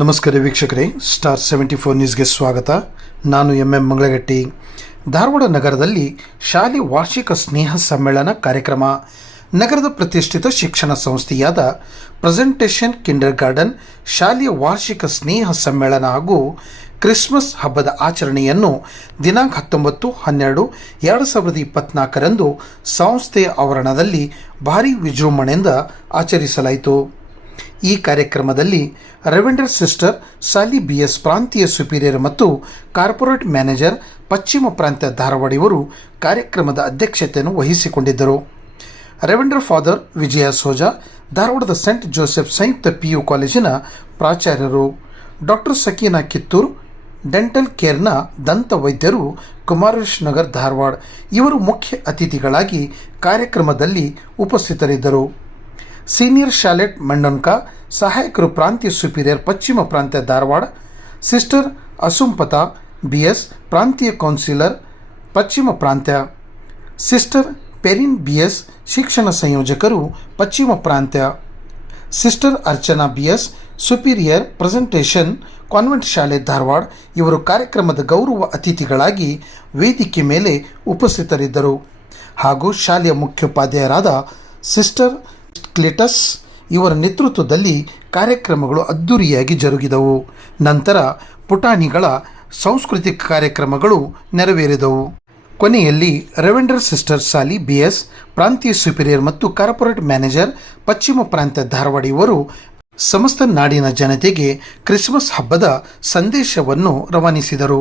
ನಮಸ್ಕಾರ ವೀಕ್ಷಕರೇ, ಸ್ಟಾರ್ 74 ನ್ಯೂಸ್ಗೆ ಸ್ವಾಗತ. ನಾನು ಎಂ ಮಂಗಳಗಟ್ಟಿ. ಧಾರವಾಡ ನಗರದಲ್ಲಿ ಶಾಲೆ ವಾರ್ಷಿಕ ಸ್ನೇಹ ಸಮ್ಮೇಳನ ಕಾರ್ಯಕ್ರಮ. ನಗರದ ಪ್ರತಿಷ್ಠಿತ ಶಿಕ್ಷಣ ಸಂಸ್ಥೆಯಾದ ಪ್ರೆಸೆಂಟೇಷನ್ ಕಿಂಡರ್ ಗಾರ್ಡನ್ ಶಾಲೆಯ ವಾರ್ಷಿಕ ಸ್ನೇಹ ಸಮ್ಮೇಳನ ಹಾಗೂ ಕ್ರಿಸ್ಮಸ್ ಹಬ್ಬದ ಆಚರಣೆಯನ್ನು ದಿನಾಂಕ 19/12/2024 ಸಂಸ್ಥೆಯ ಆವರಣದಲ್ಲಿ ಭಾರೀ ವಿಜೃಂಭಣೆಯಿಂದ ಆಚರಿಸಲಾಯಿತು. ಈ ಕಾರ್ಯಕ್ರಮದಲ್ಲಿ ರೆವೆಂಡರ್ ಸಿಸ್ಟರ್ ಸಾಲಿ BS ಪ್ರಾಂತೀಯ ಸುಪೀರಿಯರ್ ಮತ್ತು ಕಾರ್ಪೊರೇಟ್ ಮ್ಯಾನೇಜರ್ ಪಶ್ಚಿಮ ಪ್ರಾಂತ್ಯ ಧಾರವಾಡ ಇವರು ಕಾರ್ಯಕ್ರಮದ ಅಧ್ಯಕ್ಷತೆಯನ್ನು ವಹಿಸಿಕೊಂಡಿದ್ದರು. ರೆವೆಂಡರ್ ಫಾದರ್ ವಿಜಯ ಸೋಜಾ ಧಾರವಾಡದ ಸೆಂಟ್ ಜೋಸೆಫ್ ಸಂಯುಕ್ತ PU ಕಾಲೇಜಿನ ಪ್ರಾಚಾರ್ಯರು, ಡಾಕ್ಟರ್ ಸಕೀನಾ ಕಿತ್ತೂರ್ ಡೆಂಟಲ್ ಕೇರ್ನ ದಂತ ವೈದ್ಯರು ಕುಮಾರೇಶ್ ನಗರ್ ಧಾರವಾಡ ಇವರು ಮುಖ್ಯ ಅತಿಥಿಗಳಾಗಿ ಕಾರ್ಯಕ್ರಮದಲ್ಲಿ ಉಪಸ್ಥಿತರಿದ್ದರು. ಸೀನಿಯರ್ ಶಾಲೆಟ್ ಮಂಡನ್ಕ ಸಹಾಯಕರು ಪ್ರಾಂತೀಯ ಸುಪೀರಿಯರ್ ಪಶ್ಚಿಮ ಪ್ರಾಂತ್ಯ ಧಾರವಾಡ, ಸಿಸ್ಟರ್ ಅಸುಂಪತಾ BS ಪ್ರಾಂತೀಯ ಕೌನ್ಸಿಲರ್ ಪಶ್ಚಿಮ ಪ್ರಾಂತ್ಯ, ಸಿಸ್ಟರ್ ಪೆರಿನ್ BS ಶಿಕ್ಷಣ ಸಂಯೋಜಕರು ಪಶ್ಚಿಮ ಪ್ರಾಂತ್ಯ, sister Archana BS superior presentation convent ಶಾಲೆ ಧಾರವಾಡ ಇವರು ಕಾರ್ಯಕ್ರಮದ ಗೌರವ ಅತಿಥಿಗಳಾಗಿ ವೇದಿಕೆ ಮೇಲೆ ಉಪಸ್ಥಿತರಿದ್ದರು. ಹಾಗೂ ಶಾಲೆಯ ಮುಖ್ಯೋಪಾಧ್ಯಾಯರಾದ ಸಿಸ್ಟರ್ ಕ್ಲಿಟಸ್ ಇವರ ನೇತೃತ್ವದಲ್ಲಿ ಕಾರ್ಯಕ್ರಮಗಳು ಅದ್ದೂರಿಯಾಗಿ ಜರುಗಿದವು. ನಂತರ ಪುಟಾಣಿಗಳ ಸಾಂಸ್ಕೃತಿಕ ಕಾರ್ಯಕ್ರಮಗಳು ನೆರವೇರಿದವು. ಕೊನೆಯಲ್ಲಿ ರೆವೆಂಡರ್ ಸಿಸ್ಟರ್ ಸಾಲಿ BS ಪ್ರಾಂತೀಯ ಸುಪೀರಿಯರ್ ಮತ್ತು ಕಾರ್ಪೊರೇಟ್ ಮ್ಯಾನೇಜರ್ ಪಶ್ಚಿಮ ಪ್ರಾಂತ್ಯ ಧಾರವಾಡ ಇವರು ಸಮಸ್ತ ನಾಡಿನ ಜನತೆಗೆ ಕ್ರಿಸ್ಮಸ್ ಹಬ್ಬದ ಸಂದೇಶವನ್ನು ರವಾನಿಸಿದರು.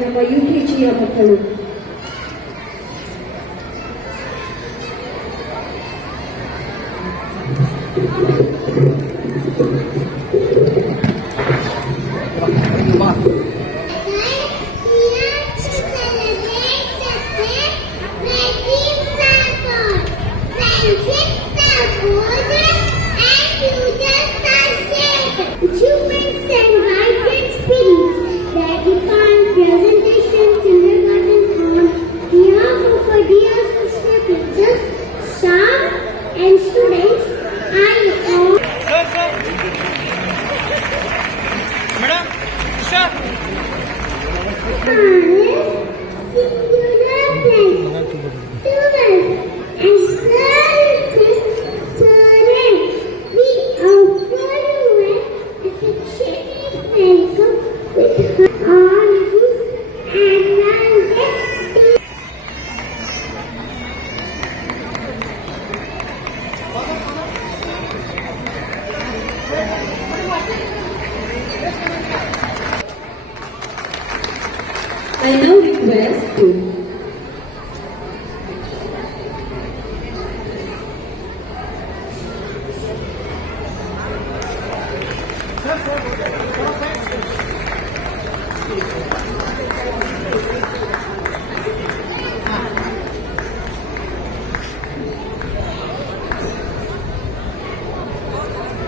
ನಮ್ಮ UKGಯ ಮಕ್ಕಳು and students, I am madam ಹುಷಾರ್ singular place. Students, and parents, we offer you an affectionate welcome with arms and hands. I now request to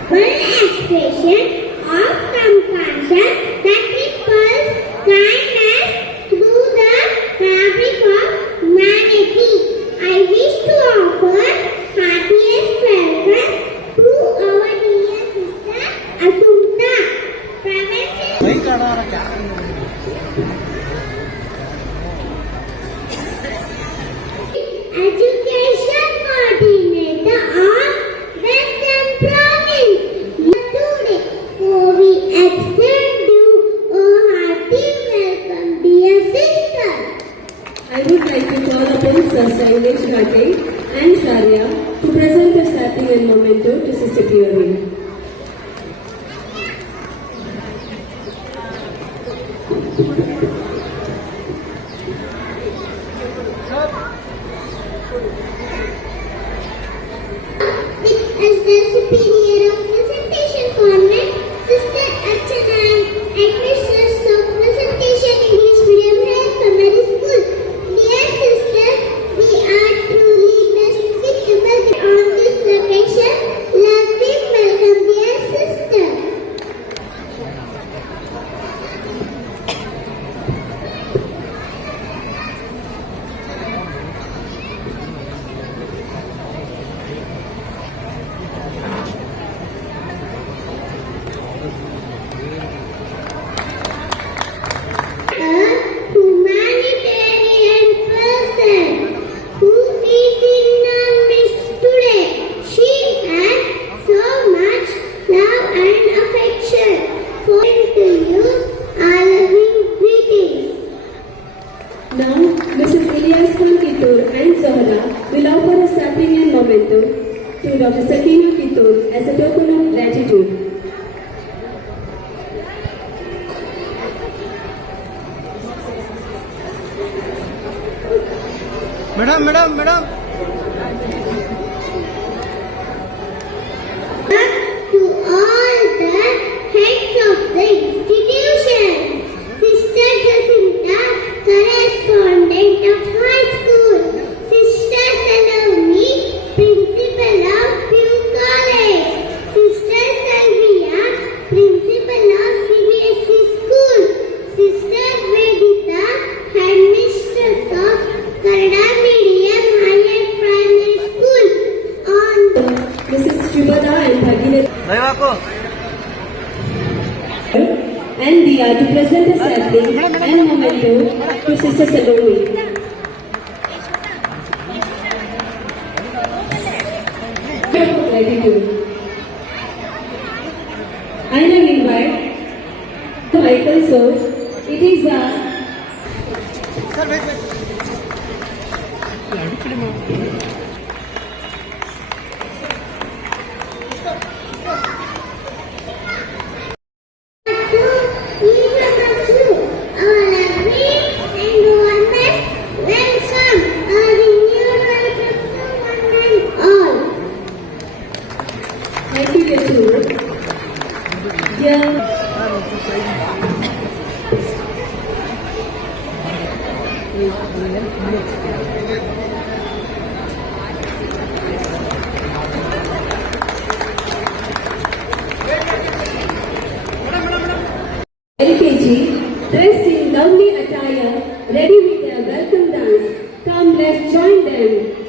One expression of compassion that repels kindness through the fabric of humanity. I wish to offer heartiest welcome to our dear sister Asumta, Education Coordinator of Western Province. Today, we extend you a hearty welcome, dear sister. I would like to call upon Sir Sailesh Rathi and Sharia to present a sapling and memento to Sister Purity. As the superior of presentation convent, Sister Archana and Headmistress of Presentation English Medium Higher Primary School. Dear sister, we are truly blessed with emerging on this location. Lovely welcome, dear sister. A humanitarian person who is in our midst today. She has so much love and affection. For to you, our loving greetings. Now, Mrs. Ilyas Khan Kittur and Zohra will offer a sapling and memento to Dr. Sakina Kittur as a token of gratitude. Madam madam madam To all the heads of the institution, Sister Jacinta, correspondent of high school, Sister Salome, principal of Pew College, Sister Salvia, principal of CBSE school, Sister Vedita, headmistress of Kannada Medium Higher Primary School. On the Mrs. Shubhada and Bhagirath ದಯವಾಕು and Dia to present a sapling and memento to Sister Salome. Gratitude. I now invite Michael Soch. It is a sir wait wait Thank you, Yeshua. Dear LKG, dressed in lovely attire, ready with their welcome dance. Come, let's join them.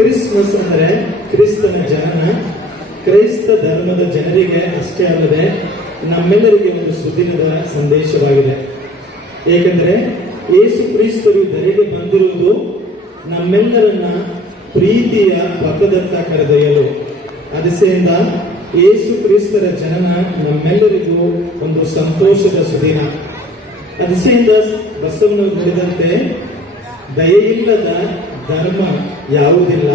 Christmas ಅಂದರೆ ಕ್ರಿಸ್ತನ ಜನನ. ಕ್ರೈಸ್ತ ಧರ್ಮದ ಜನರಿಗೆ ಅಷ್ಟೇ ಅಲ್ಲದೆ ನಮ್ಮೆಲ್ಲರಿಗೆ ಒಂದು ಸುದಿನದ ಸಂದೇಶವಾಗಿದೆ. ಏಕೆಂದರೆ ಯೇಸು ಕ್ರಿಸ್ತರು ಧರೆಗೆ ಬಂದಿರುವುದು ನಮ್ಮೆಲ್ಲರನ್ನ ಪ್ರೀತಿಯ ಪಕ್ಕದತ್ತ ಕರೆದೊಯ್ಯಲು. ಅದರಿಂದ ಯೇಸು ಕ್ರಿಸ್ತರ ಜನನ ನಮ್ಮೆಲ್ಲರಿಗೂ ಒಂದು ಸಂತೋಷದ ಸುದಿನ. ಅದರಿಂದ ಬಸವನವರು ನುಡಿದಂತೆ ದಯೆಯಿಲ್ಲದ ಧರ್ಮ ಯಾವುದಿಲ್ಲ,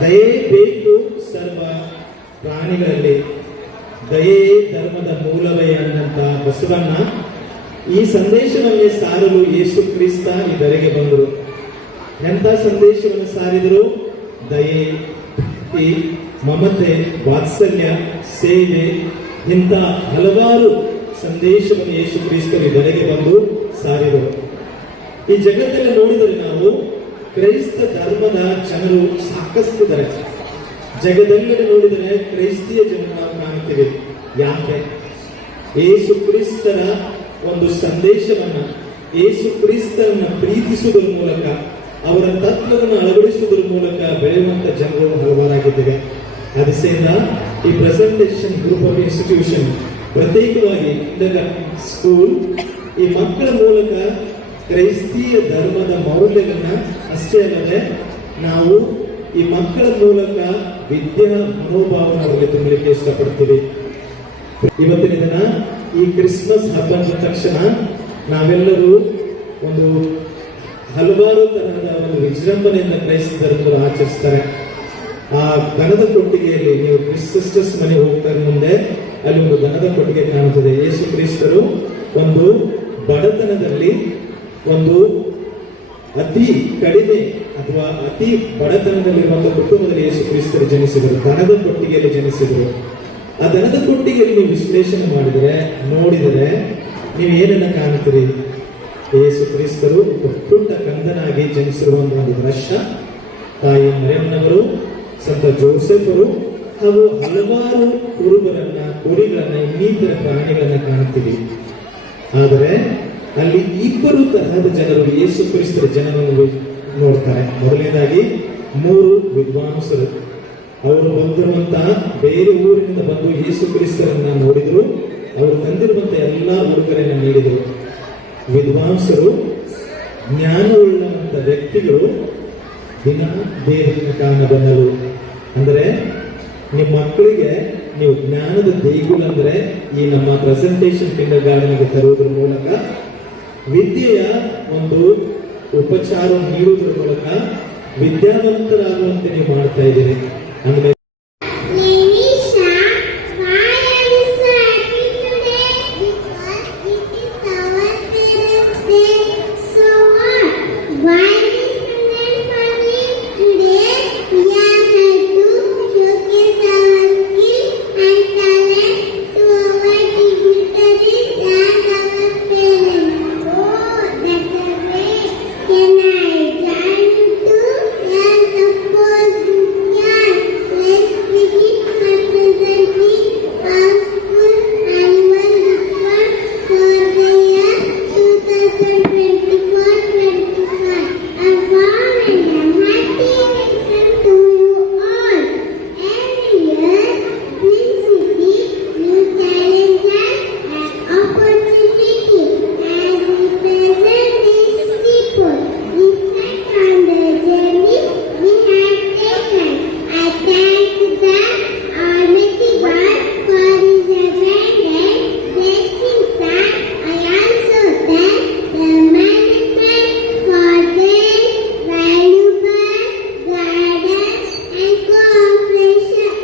ದಯೆ ಬೇಕು ಸರ್ವ ಪ್ರಾಣಿಗಳಲ್ಲಿ, ದಯೆಯೇ ಧರ್ಮದ ಮೂಲವೇ ಅನ್ನಂತ ಬಸವಣ್ಣ ಈ ಸಂದೇಶವನ್ನೇ ಸಾರಲು ಯೇಸು ಕ್ರಿಸ್ತ ಈ ಧರೆಗೆ ಬಂದರು. ಎಂಥ ಸಂದೇಶವನ್ನು ಸಾರಿದರು? ದಯೆ, ಭಕ್ತಿ, ಮಮತೆ, ವಾತ್ಸಲ್ಯ, ಸೇವೆ, ಇಂಥ ಹಲವಾರು ಸಂದೇಶವನ್ನು ಯೇಸು ಕ್ರಿಸ್ತರು ಈ ಧರೆಗೆ ಬಂದು ಸಾರಿದರು. ಈ ಜಗತ್ತಲ್ಲಿ ನೋಡಿದರೆ ನಾವು ಕ್ರೈಸ್ತ ಧರ್ಮದ ಜನರು ಸಾಕಷ್ಟು ಇದ್ದಾರೆ. ಜಗದೆಲ್ಲೆಡೆ ನೋಡಿದರೆ ಕ್ರೈಸ್ತಿಯ ಜನರನ್ನು ಕಾಣುತ್ತೇವೆ. ಯಾಕೆ? ಯೇಸು ಕ್ರಿಸ್ತರ ಒಂದು ಸಂದೇಶವನ್ನ, ಯೇಸು ಕ್ರಿಸ್ತರನ್ನ ಪ್ರೀತಿಸುವುದರ ಮೂಲಕ, ಅವರ ತತ್ವವನ್ನು ಅಳವಡಿಸುವುದರ ಮೂಲಕ ಬೆಳೆಯುವಂತ ಜನರು ಹಲವಾರಾಗಿದ್ದೇವೆ. ಅದರಿಂದ ಈ ಪ್ರೆಸೆಂಟೇಷನ್ ಗ್ರೂಪ್ ಆಫ್ ಇನ್ಸ್ಟಿಟ್ಯೂಷನ್ ಪ್ರತ್ಯೇಕವಾಗಿ ಸ್ಕೂಲ್ ಈ ಮಕ್ಕಳ ಮೂಲಕ ಕ್ರೈಸ್ತೀಯ ಧರ್ಮದ ಮೌಲ್ಯಗಳನ್ನ ಅಷ್ಟೇ ಅಲ್ಲದೆ ನಾವು ಈ ಮಕ್ಕಳ ಮೂಲಕ ವಿದ್ಯಾ ಮನೋಭಾವನ ಅವರಿಗೆ ತುಂಬಲಿಕ್ಕೆ ಇಷ್ಟಪಡ್ತೀವಿ. ಇವತ್ತಿನ ದಿನ ಈ ಕ್ರಿಸ್ಮಸ್ ಹಬ್ಬ ಅಂದ ತಕ್ಷಣ ನಾವೆಲ್ಲರೂ ಒಂದು ಹಲವಾರು ತರಹದ ಒಂದು ವಿಜೃಂಭಣೆಯಿಂದ ಕ್ರೈಸ್ತ ಧರ್ಮರು ಆಚರಿಸ್ತಾರೆ. ಆ ದನದ ಕೊಟ್ಟಿಗೆಯಲ್ಲಿ ನೀವು ಕ್ರಿಸ್ತಸ್ ಮನೆ ಹೋಗ್ತಾರೆ, ಮುಂದೆ ಅಲ್ಲಿ ಒಂದು ದನದ ಕೊಟ್ಟಿಗೆ ಕಾಣುತ್ತದೆ. ಯೇಸು ಕ್ರಿಸ್ತರು ಒಂದು ಬಡತನದಲ್ಲಿ, ಒಂದು ಅತಿ ಕಡಿಮೆ ಅಥವಾ ಅತಿ ಬಡತನದಲ್ಲಿರುವಂತಹ ಕುಟುಂಬದಲ್ಲಿ ಯೇಸು ಕ್ರಿಸ್ತರು ಜನಿಸಿದರು. ದನದ ಕೊಟ್ಟಿಗೆಯಲ್ಲಿ ಜನಿಸಿದರು. ಆ ದನದ ಕೊಟ್ಟಿಗೆಯಲ್ಲಿ ನೀವು ವಿಶ್ಲೇಷಣೆ ಮಾಡಿದರೆ, ನೋಡಿದರೆ ನೀವು ಏನನ್ನ ಕಾಣುತ್ತೀರಿ? ಯೇಸು ಕ್ರಿಸ್ತರು ಪುಟ್ಟ ಕಂದನಾಗಿ ಜನಿಸಿರುವಂತಹ ಒಂದು ದೃಶ್ಯ. ತಾಯಿ ಮರಿಯಮ್ಮನವರು, ಸಂತ ಜೋಸೆಫರು ಹಾಗೂ ಹಲವಾರು ಕುರುಬರನ್ನ, ಕುರಿಗಳನ್ನ, ಇನ್ನಿತರ ಪ್ರಾಣಿಗಳನ್ನ ಕಾಣುತ್ತೀವಿ. ಆದರೆ ಅಲ್ಲಿ ಇಬ್ಬರು ತರಹದ ಜನರು ಯೇಸು ಕ್ರಿಸ್ತರ ಜನನವನ್ನು ನೋಡ್ತಾರೆ. ಮೊದಲನೇದಾಗಿ 3 ವಿದ್ವಾಂಸರು. ಅವರು ಬಂದಿರುವಂತಹ ಬೇರೆ ಊರಿನಿಂದ ಬಂದು ಯೇಸು ಕ್ರಿಸ್ತರನ್ನ ನೋಡಿದ್ರು. ಅವರು ತಂದಿರುವಂತಹ ಎಲ್ಲಾ ಉಡುಗೊರೆಯನ್ನು ನೀಡಿದರು. ವಿದ್ವಾಂಸರು, ಜ್ಞಾನವುಳ್ಳಂತ ವ್ಯಕ್ತಿಗಳು ದಿನ ದೇವರ ಕಾರಣ ಬನ್ನಲು. ಅಂದರೆ ನಿಮ್ಮ ಮಕ್ಕಳಿಗೆ ನೀವು ಜ್ಞಾನದ ದೇಗುಲ ಅಂದ್ರೆ ಈ ನಮ್ಮ ಪ್ರೆಸೆಂಟೇಶನ್ ಕಿಂಡರ್ ಗಾರ್ಡನ್ಗೆ ತರುವುದರ ಮೂಲಕ ವಿದ್ಯೆಯ ಒಂದು ಉಪಚಾರ ನೀಡುವುದರ ಮೂಲಕ ವಿದ್ಯಾವಂತರಾಗುವಂತೆ ನೀವು ಮಾಡ್ತಾ ಇದ್ದೀರಿ. ಅಂದ್ರೆ Lenisha, why are you so happy today? Because it is our parents' day. So what? Why is it funny? Today we are here to showcase our skill and talent to our dignitaries and our parents. Oh, that's great! Can I join you too? Yes, of course you can. Let's begin by presenting our school annual report for the year 2024-25. A warm and a happy welcome to you all. Every year brings with it new challenges and opportunities as we present these people. Reflect on the journey we have taken. I thank the Almighty God for His abundant blessings, and I also thank the management for their valuable guidance and cooperation.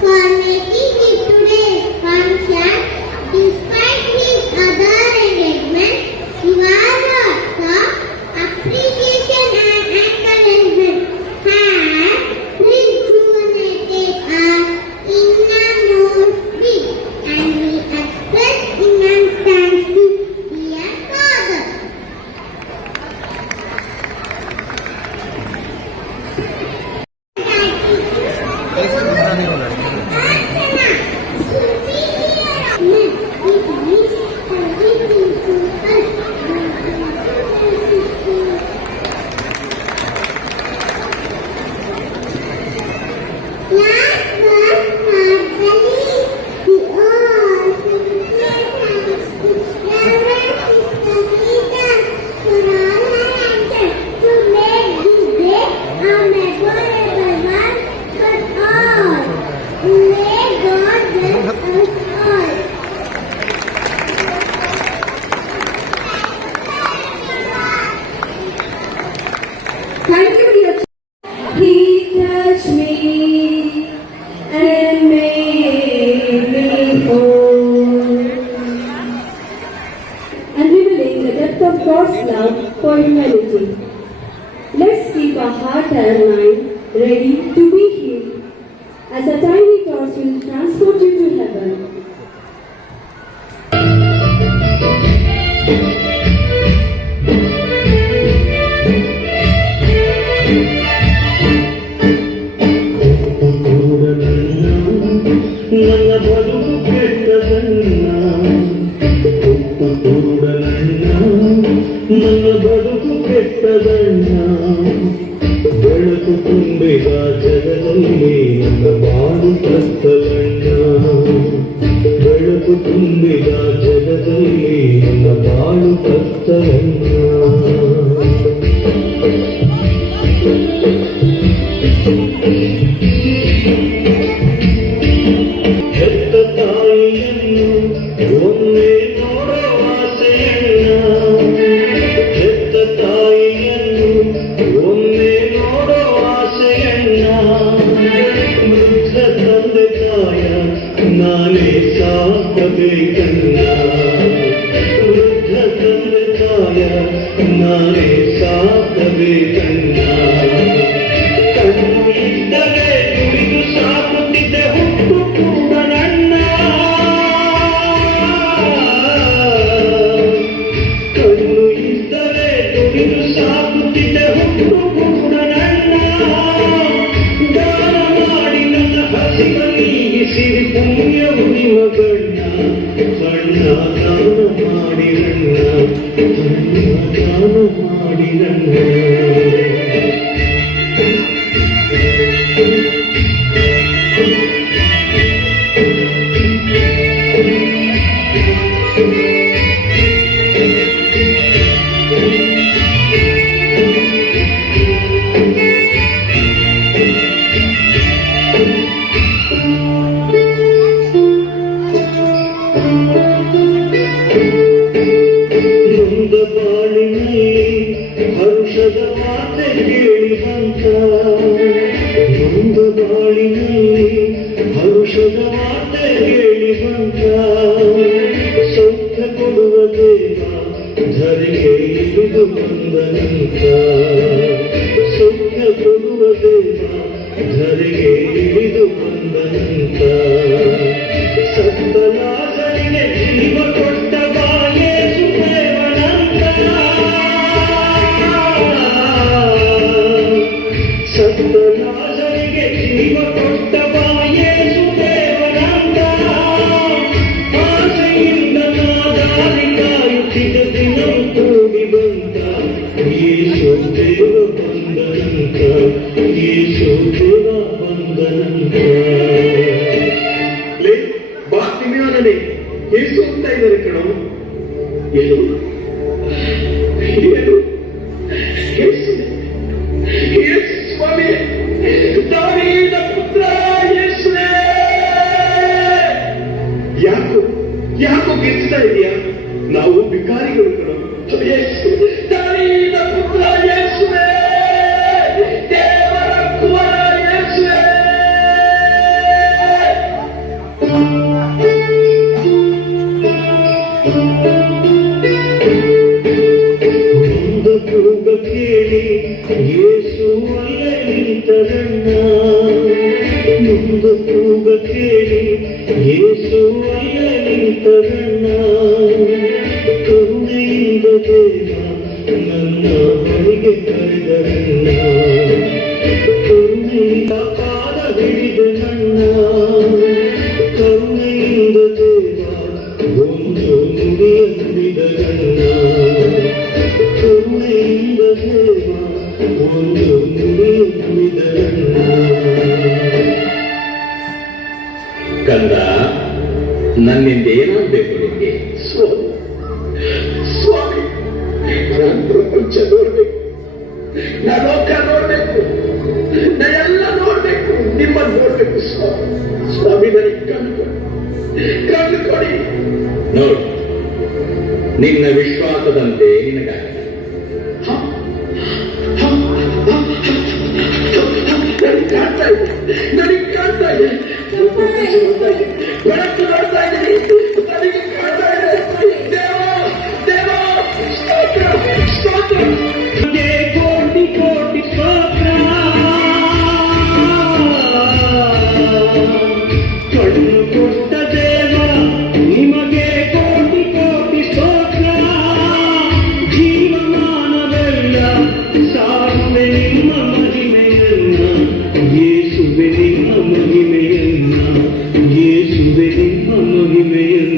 For making it today's function, despite his other engagements, Shiva's appreciation and encouragement have rejuvenated us innermostly, and we express immense thanks to dear Father. Thank you, dear. He touched me and made me whole. And revealing the depth of God's love for humanity. Let's keep our heart and mind ready to be healed as a tiny torch will transport you to heaven. ಕರ್ತನನ್ನ. ಹೆತ್ತ ತಾಯಿಯನ್ನು ಒಮ್ಮೆ ನೋಡೋ ಆಸೆಯನ್ನ, ಹೆತ್ತ ತಾಯಿಯನ್ನು ಒಮ್ಮೆ ನೋಡೋ ಆಸೆಯನ್ನ, ವೃದ್ಧ ತಂದೆ ತಾಯ ನಾನೇ ಸಾಕಬೇಕನ್ನ, ವೃದ್ಧ ತಂದೆ ತಾಯ ನಾನೇ ಸಾಕಬೇಕನ್ನ. ಕಣ್ಣು ಇದ್ದರೆ ದುಡಿದು ಸಾಕುತ್ತಿದ್ದೆ ಹುಟ್ಟು ಕೂಡ ನನ್ನ, ಕಣ್ಣು ಇದ್ದರೆ ದುಡಿದು ಸಾಕುತ್ತಿದ್ದೆ ಹುಟ್ಟು ಕೂಡ ನನ್ನ. ದಾನ ಮಾಡಿ ನನ್ನ ಹಸಿವ ನೀಗಿಸಿರಿ ಪುಣ್ಯವು ನಿಮಗಣ್ಣ, ಕಣ್ಣ ದಾನ ಮಾಡಿರಣ್ಣ, ಕಣ್ಣ ದಾನ ಮಾಡಿರಣ್ಣ. ನೊಂದ ಬಾಳಿನಲ್ಲಿ ಹರುಷದ ಮಾತೆ ಕೇಳಿ ಬಂತ, ನೊಂದ ಬಾಳಿನಲ್ಲಿ ಹರುಷದ ಮಾತೆ ಕೇಳಿ ಬಂತ. ಸೌಖ್ಯ ಕೊಡುವ ದೇವ ಧರೆಗೆ ಇಳಿದು ಬಂದನಂತ, ಸೌಖ್ಯ ಕೊಡುವ ದೇವ ಧರೆಗೆ ಇಳಿದು ಬಂದನಂತ. ಸತ್ತ ಲಾಜರಿಗೆ ಜೀವ ಕೊಟ್ಟ ಬಾಯೇಸು ದೇವನಂತ, ಸತ್ತ ಲಾಜರಿಗೆ ಜೀವ ಕೊಟ್ಟ ಬಾಯೇಸು ದೇವನಂತ. ಆಸೆಯಿಂದ ನಾದಾರಿ ಕಾಯುತ್ತಿದ್ದ ದಿನವು ಕೂಡಿ ಬಂತ, ಯೇಸು ದೇವ ಬಂದನಂತ, ಯೇಸು ದೇವ ಬಂದನಂತ. ಬಾತಿಮಿಯೋನನೇ ಯೇಸು ಅಂತ ಇದ್ದಾರೆ ಕಣೋ. ಏನು ಏನು ಯೇಸು, ಯೇಸು ಸ್ವಾಮಿ, ದಾವೀದ ಪುತ್ರ ಯೇಸುವೇ, ಯಾಕೋ ಯಾಕೋ ಗೆಲ್ಸ್ತಾ ಇದೆಯಾ? ನಾವು ಭಿಕಾರಿಗಳು ಕಣೋ. ಯೇಸು, ದಾವೀದ ಪುತ್ರ ಯೇಸುವೇ, ದೇವರ ಕುಮಾರ ಯೇಸುವೇ. ಒಂದು ಕೂಗ ಕೇಳಿ ಯೇಸು ಅಲ್ಲೇ ನಿಂತರಣ್ಣ, ಒಂದು ಕೂಗ ಕೇಳಿ ಯೇಸು ಅಲ್ಲೇ ನಿಂತರಣ್ಣ. ಕರುಣೆಯಿಂದ ದೇವ ನನ್ನ ಬಳಿಗೆ ಕರೆದರಣ್ಣ, ಕರುಣೆಯಿಂದ ಪಾದ ಹಿಡಿದನಣ್ಣ. ಕರುಣೆಯಿಂದ ದೇವ ಒಂದು ನುಡಿಯ ನುಡಿದರಣ್ಣ, ಕರುಣೆಯಿಂದ ದೇವ ಒಂದು ನುಡಿಯ ನುಡಿದರಣ್ಣ. ಕಂದ, ನನ್ನಿಂದ ಏನಾಗಬೇಕು ನಿಮಗೆ? ಸ್ವಾಮಿ, ಸ್ವಾಮಿ, ನಾನು ಪ್ರಪಂಚ ನೋಡ್ಬೇಕು, ನಾ ಲೋಕ ನೋಡ್ಬೇಕು, ನಾ ಎಲ್ಲ ನೋಡ್ಬೇಕು, ನಿಮ್ಮನ್ನು ನೋಡ್ಬೇಕು ಸ್ವಾಮಿ. ಸ್ವಾಮಿ ನನಗೆ ಕಣ್ಣು ಕೊಡಿ. ನೋಡು, ನಿನ್ನ ವಿಶ್ವಾಸದಂತೆ ನಿನಗಾಗಿ ನನಗೆ ಕಾಣ್ತಾ ಇದೆ, ಬೆಳಕು ನೋಡ್ತಾ ಇದ್ದೀನಿ, ನನಗೆ ಕಾಣ್ತಾ ಇದೆ. ದೇವ ದೇವ ಸ್ತೋತ್ರ ಸ್ತೋತ್ರ, ಕೋಟಿ ಕೋಟಿ ಸ್ತೋತ್ರ. ಕಣ್ಣು ಕೊಟ್ಟ ದೇವ ನಿಮಗೆ ಕೋಟಿ ಕೋಟಿ ಸ್ತೋತ್ರ. ಜೀವಮಾನವೆಲ್ಲ ಸಾರುವೆ ನಿಮ್ಮ ಮಹಿಮೆಯನ್ನ, ಯೇಸುವೆ ನಿಮ್ಮ ಮಹಿಮೆಯನ್ನ, ಯೇಸುವೆ ನಿಮ್ಮ ಮಹಿಮೆಯನ್ನ.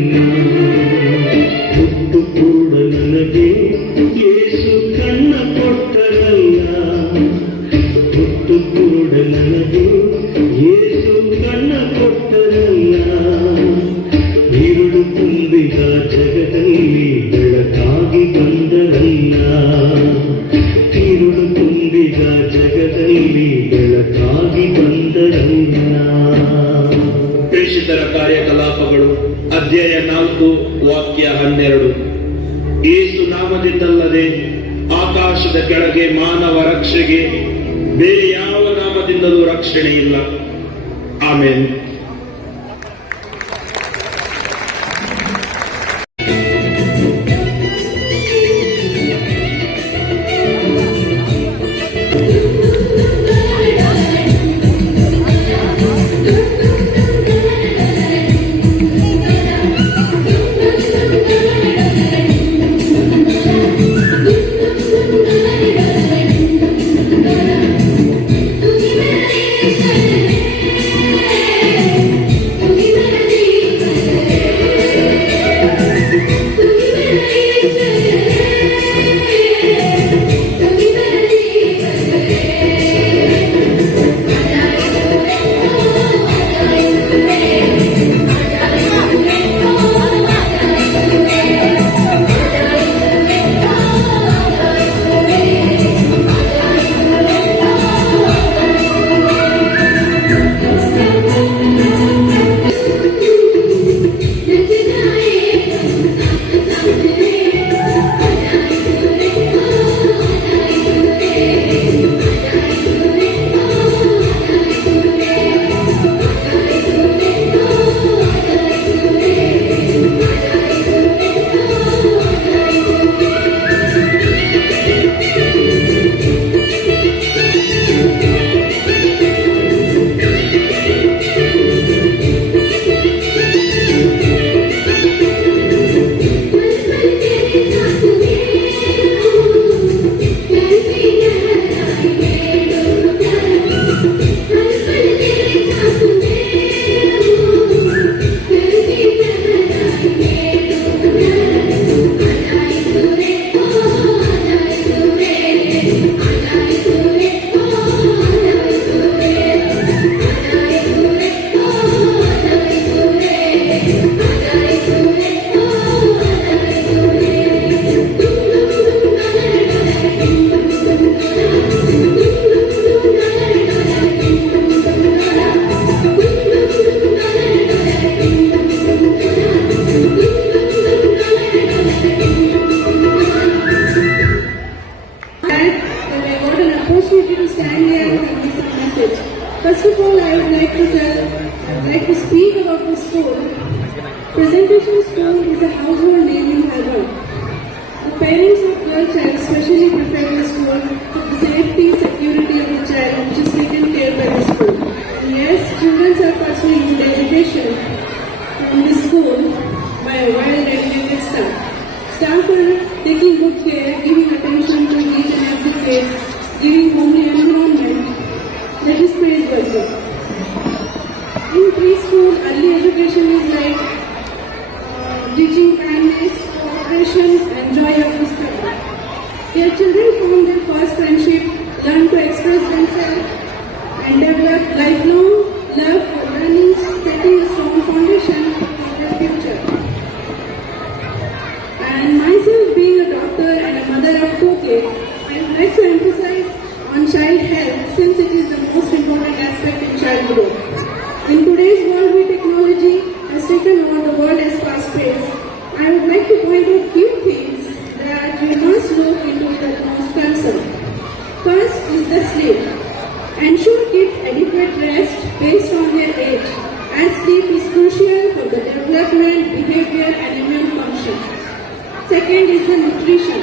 ನಾಮದಿಂದಲ್ಲದೆ ಆಕಾಶದ ಕೆಳಗೆ ಮಾನವ ರಕ್ಷೆಗೆ ಬೇರೆ ಯಾವ ನಾಮದಿಂದಲೂ ರಕ್ಷಣೆ ಇಲ್ಲ. ಆಮೇಲೆ First of all, I would like to speak about the school. Presentation School is a household name in Hyderabad. The parents of your child especially prefer the school for the safety, security of the child, which is taken care by the school. And yes, children are pursuing good education from the school by a well-dedicated staff. Staff are taking good care, giving attention to each and every kid, giving homely environment. That is praiseworthy. In preschool, early education is like teaching kindness, cooperation, and joy of the study. Here, children form their first friendship, learn to express themselves, and develop lifelong love for learning, setting a strong foundation for their future. And myself, being a doctor and a mother of 2 kids, I would like to emphasize on child health since it is the most important aspect in child growth. In today's world where technology has taken over the world as fast paced, I would like to point out few things that we must look into with the most concern. First is the sleep. Ensure kids adequate rest based on their age, as sleep is crucial for the development, behavior and immune function. Second is the nutrition.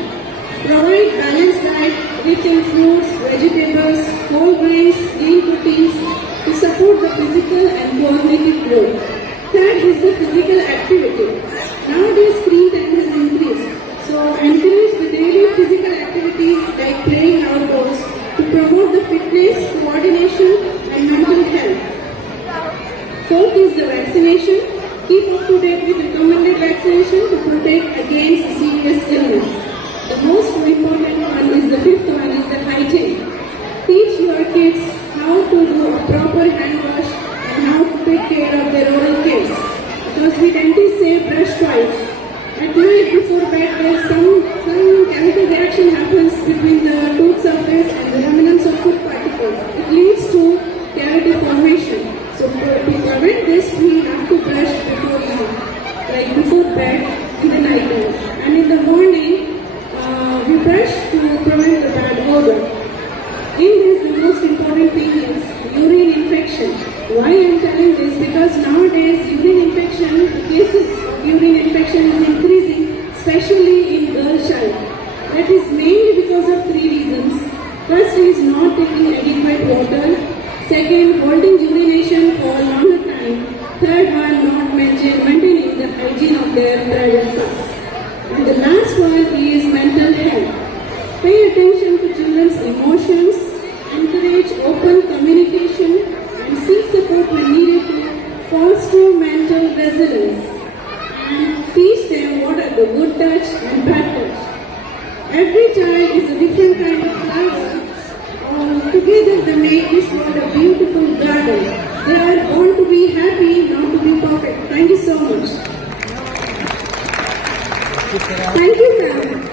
Provide balanced diet rich in fruits, vegetables, whole grains, lean proteins to support the physical and cognitive growth. Third is the physical activity. Nowadays screen time has increased, so encourage the daily physical activities like playing outdoors to promote the fitness, coordination and mental health. Fourth is the vaccination. Keep up to date with recommended vaccination to protect against serious illness. The most important one is the fifth one is the hygiene. Teach your kids how to do a proper hand wash and how to take care of their oral cares. Because we dentists say brush twice. At night before bed, there's some chemical reaction happens between the tooth surface and the remnants of food particles. It leads to cavity formation. So to prevent this, we have to brush before bed in the night time. And in the morning, one is mental health. Pay attention to children's emotions, encourage open communication, and seek support when needed to foster mental resilience. And teach them what are the good touch and bad touch. Every child is a different kind of flower. Together they make this world a beautiful garden. They are born to be happy, not to be perfect. Thank you so much. Thank you, ma'am.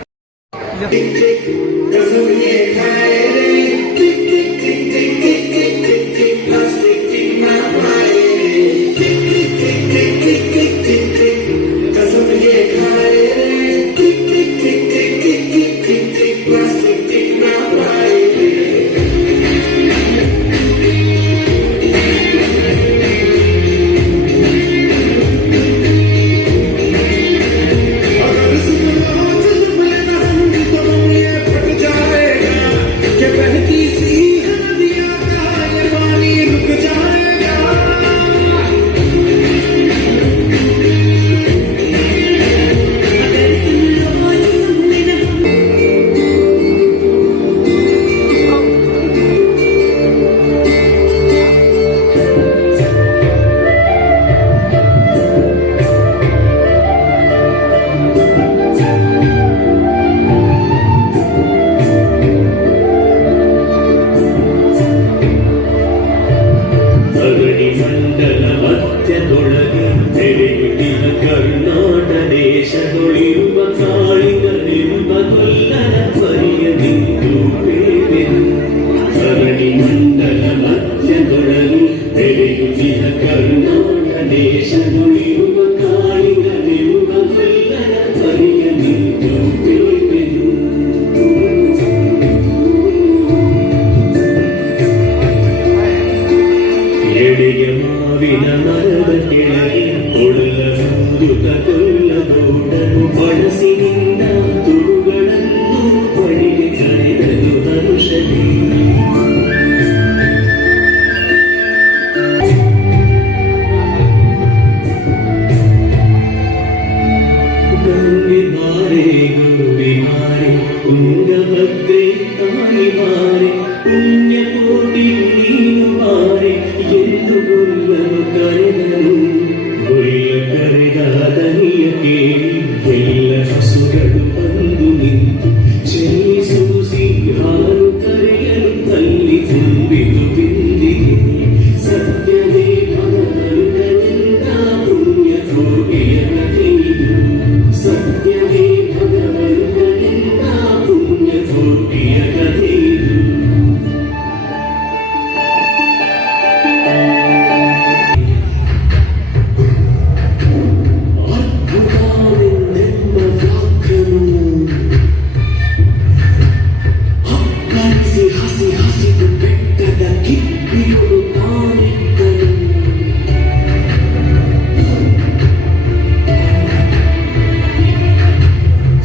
ಕರ್ನಾಟ ದೇಶದೊಳಿರುವ ಕಾಳಿಗನೆಂಬ ಕೊಲ್ಲನ ಪರಿಯದಿದ್ದು ಬೇವೆನು ಸರಣಿ ಮಂಡಲ ಮಧ್ಯದೊಳಲು ಬೆಳೆಯುತ್ತಿನ ಕರ್ನಾಟ ದೇಶದೊಳಿರುವ ಕಾಳಿಗನೆಂಬ ಕೊಲ್ಲನ ಪರಿಯದಿದ್ದು ಬೇವೆನು ಎಡೆಯ ಮಾವಿನ ಮರದ ಕೆಳಗೆ ಕೊಲ್ಲದೋಡನು ಬಳಸಿನಿಂದ ತುಳುಗಳನ್ನು ಬಳಿಗೆ ಕರೆದನು ಹರುಷದಿ ಗಂಗೆ ಮಾರೆ ಗೌರಿ ಮಾರೆ ತುಂಗಭದ್ರೆ ತಾಯಿ ಮಾರೆ ಪುಣ್ಯ ಕೋಟಿ ನೀನು ಮಾರೆ ಎಂದು ಗೊಲ್ಲನು ಕರೆದನು ಗೊಲ್ಲ ಕರೆದ ದನಿಯ ಕೇಳಿ ಎಲ್ಲ ಹಸುಗಳು ಬಂದು ನಿಂತು ಚೆಲ್ಲಿ ಸೂಸಿ ಹಾಲು ಕರೆಯಲು ತಲ್ಲಿ ತುಂಬಿತು ಬಿಂದಿಗೆ ಸತ್ಯವೇ ಭಗವಂತನಿಂದ ಪುಣ್ಯ ಕೋಟಿಯ ಕಥೆಯಿದು ಸತ್ಯವೇ ಭಗವಂತನಿಂದ ಪುಣ್ಯ ಕೋಟಿಯ ಕಥೆಯಿದು ಹಸಿದು ಬೆಟ್ಟದ ಕಿಪ್ಪಿಯೊಳು ತಾನಿದ್ದನು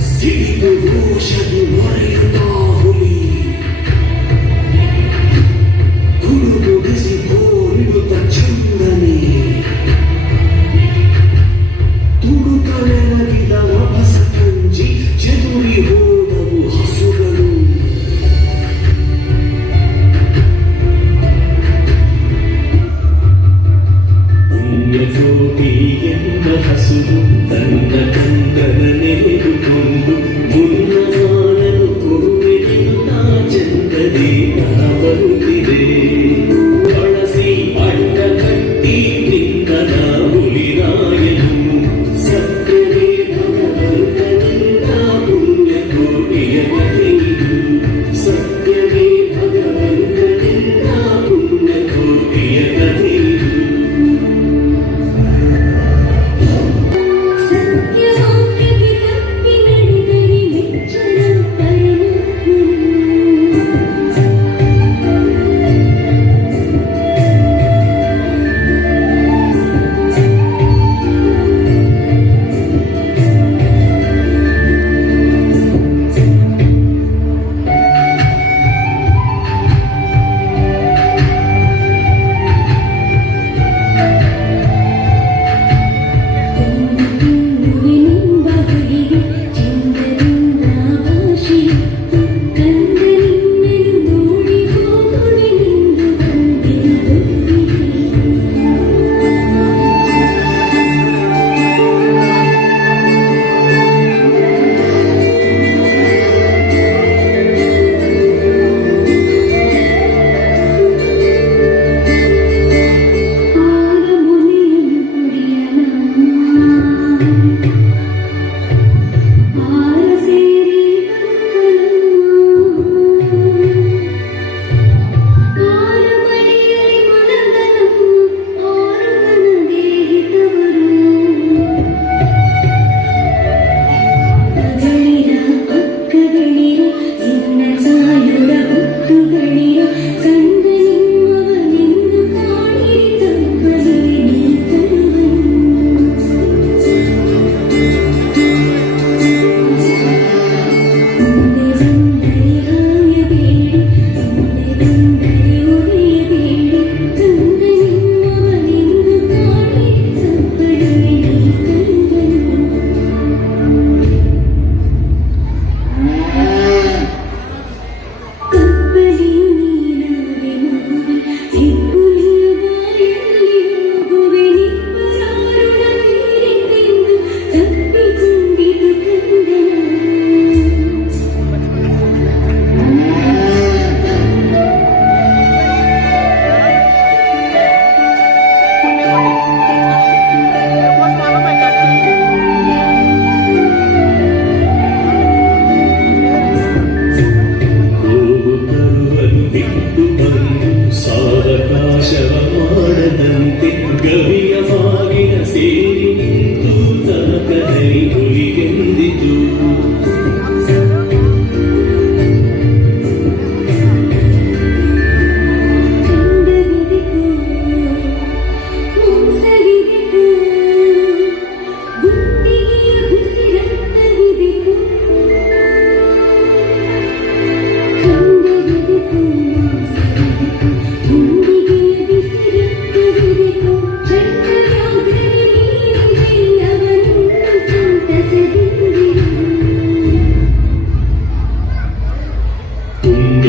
ಸಿಡಿದು ರೋಷದಿ ಮೊರೆಯುತ್ತಾ ಹುಲಿ ಕುರುಡು ಬಿಸಿ ಹೋರಿಡುತ್ತ ಚಂದನೆ ತುಡುಕನೆರಗಿದ ರಭಸ ಕಂಜಿ ಚೆದುರಿ ಹೋದವು ಹಸುಗಳು ಪುಣ್ಯಕೋಟಿ ಎಂಬ ಹಸುವು ತನ್ನ ಕಂದನ ನೆನೆದುಕೊಂಡು ಮುನ್ನಮಾನನು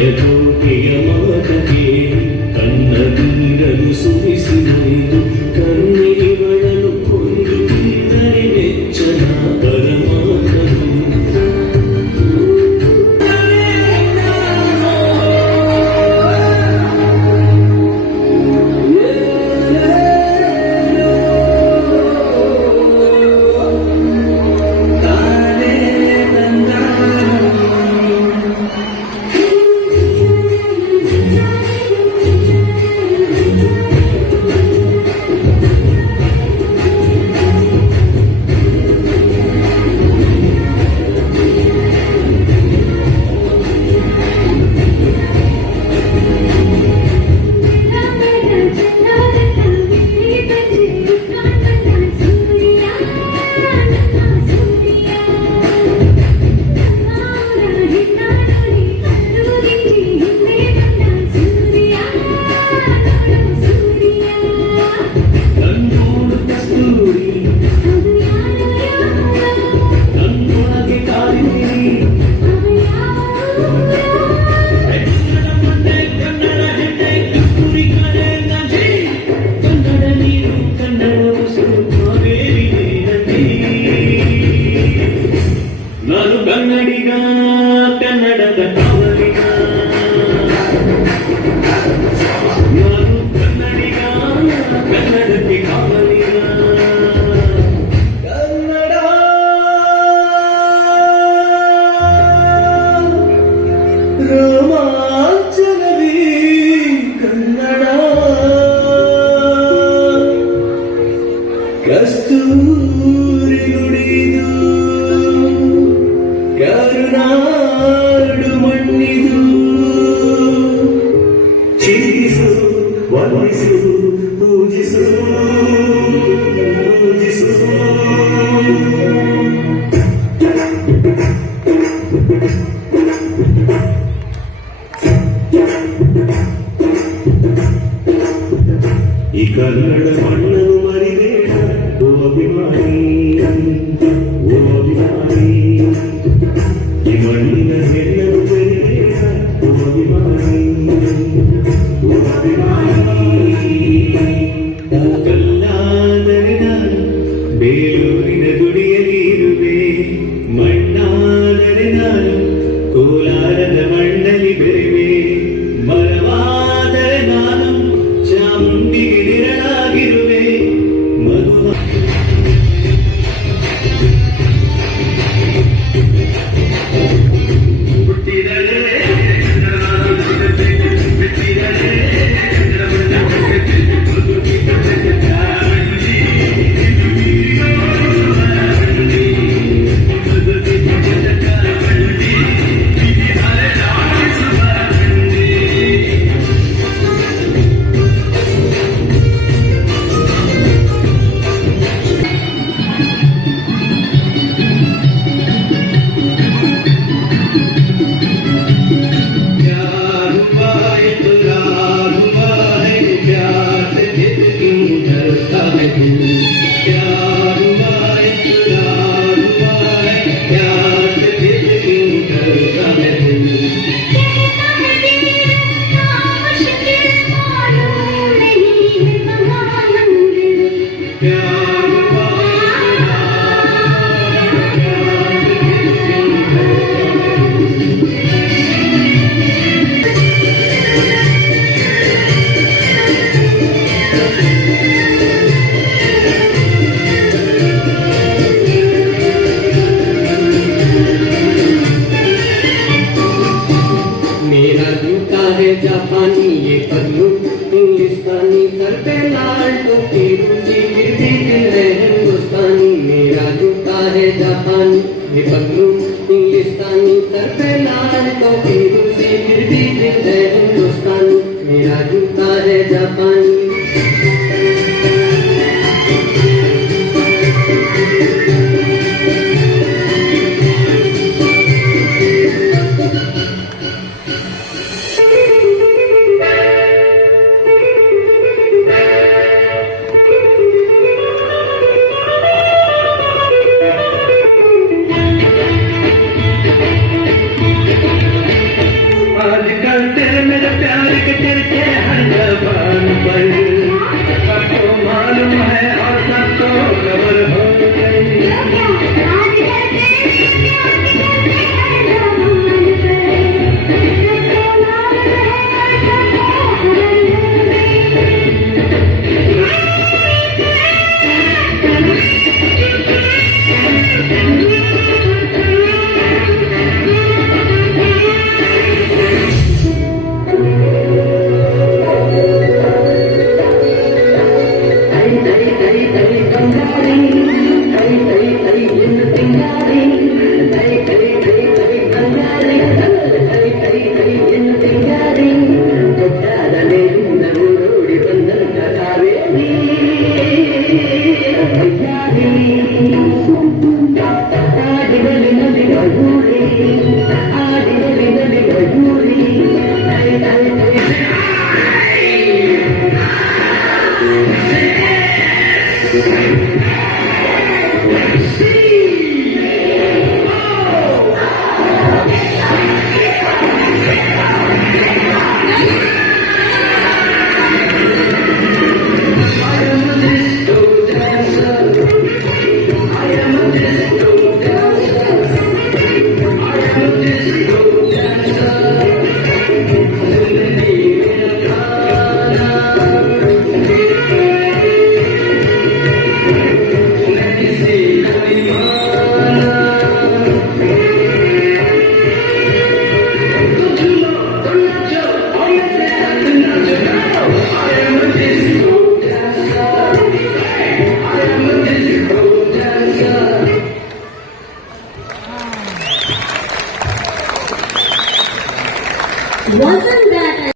ಜಯಕೋಟೆಯ ಮಾತ ಕೇಳಿ ಕನ್ನ ನೀರಲು ಸುರಿಸಿ ನೊಂದು ಕನ್ನಡಿಗಳನ್ನು ಕೊಂದು ತಿಂದರೆ ಮೆಚ್ಚನ ಪರಮಾತ್ಮನು. ನಾನು ಕನ್ನಡಿಗ, ಕನ್ನಡದ ಕಾವಲಿಗ. ನಾನು ಕನ್ನಡಿಗ, ಕನ್ನಡಕ್ಕೆ ಕಾವಲಿಗ. ಕನ್ನಡ ರೋಮಾಂಚನವೀ ಕನ್ನಡ ಕಸ್ತೂರಿ ನುಡಿದು ಕರುನಾಡು ಮಣ್ಣಿದು ಚಿಂತಿಸು ವಂದಿಸು ಪೂಜಿಸು ಪೂಜಿಸು. ಈ ಕನ್ನಡ ಮಣ್ಣನ್ನು ಮರಿಬೇಡ ಓ ಅಭಿಮಾನಿ, ಓ ಅಭಿಮಾನಿ. ಈ ಮಣ್ಣಿನ ಹೆಣ್ಣನ್ನು ಮರಿಬೇಡ ಓ ಅಭಿಮಾನಿ, ಓ ಅಭಿಮಾನಿ. ಕಲ್ಲಾದರೆ ನಾನು ಬೇಲೂರಿನ ಗುಡಿಯಲ್ಲಿ ಇರುವೆ, ಮಣ್ಣಾದರೆ ನಾನು ಕೋಲಾರದ ಮಣ್ಣಲ್ಲಿ ಬೆರೆವೆ. ಮರವಾದರೆ ನಾನು ಚಾಮುಂಡಿಗೆ ನಿರಳಾಗಿರುವೆ. ಮಗುವ जापानी ये पगलू इंग्लिस्तानी सर पे लाल टोपी रुचि फिर भी दिल है हिंदुस्तानी. मेरा जूता है जापानी ये पगलू इंग्लिस्तानी सर पे लाल टोपी रुचि फिर भी दिल है हिंदुस्तानी. मेरा जूता है जापानी. Wasn't that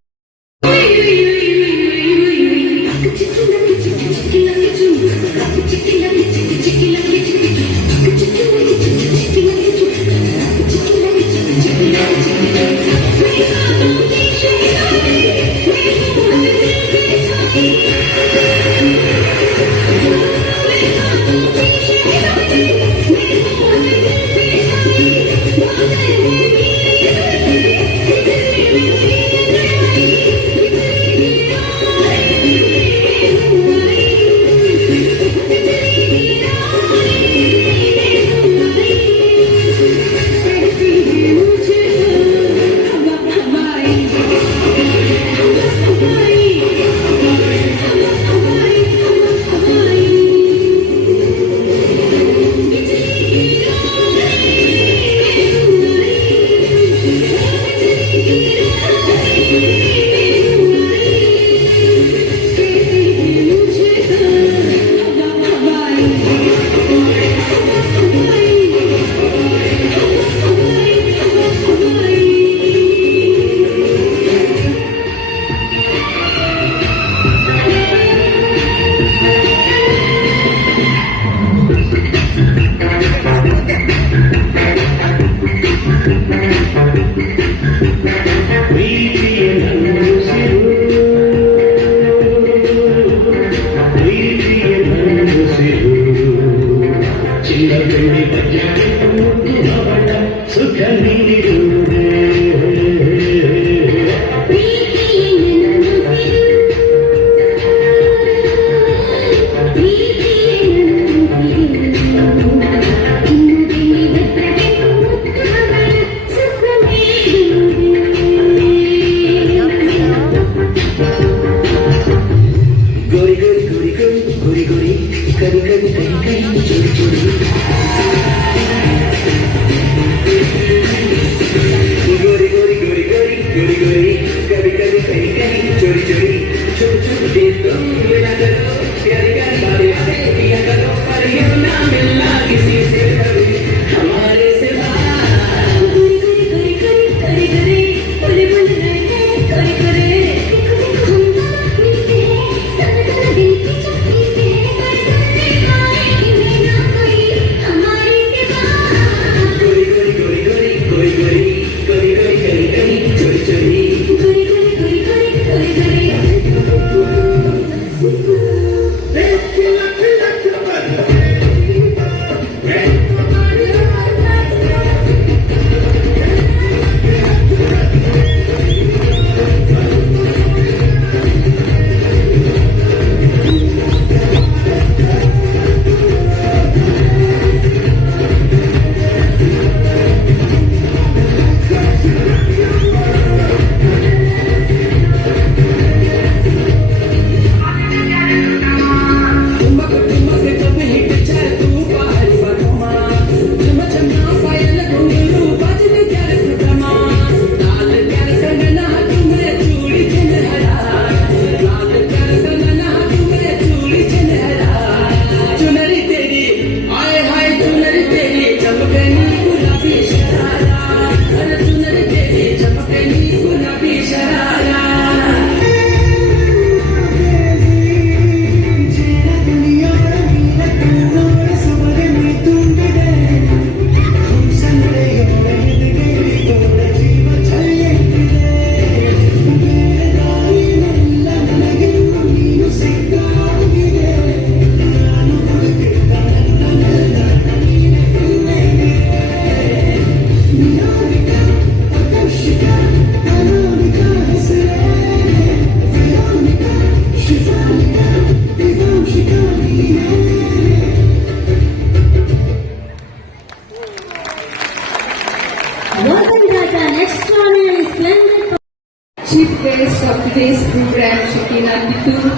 Chief guest of today's program, Shakina Kitu,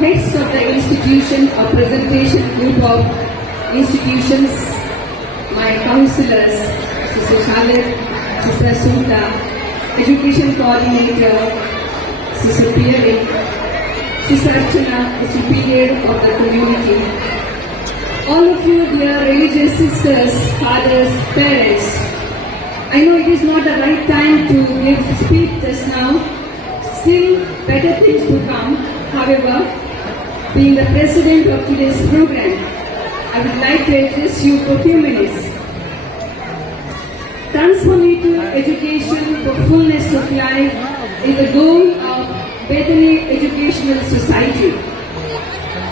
heads of the institution or presentation group of institutions, my counselors, Sister Charlotte, Sister Sunta, education coordinator, Sister Pierre, Sister Archana, the superior of the community. All of you, dear religious sisters, fathers, parents, I know it is not the right time to give speech just now. Still, better things to come. However, being the president of today's program, I would like to address you for a few minutes. Transformative education for fullness of life is the goal of Bethany Educational Society.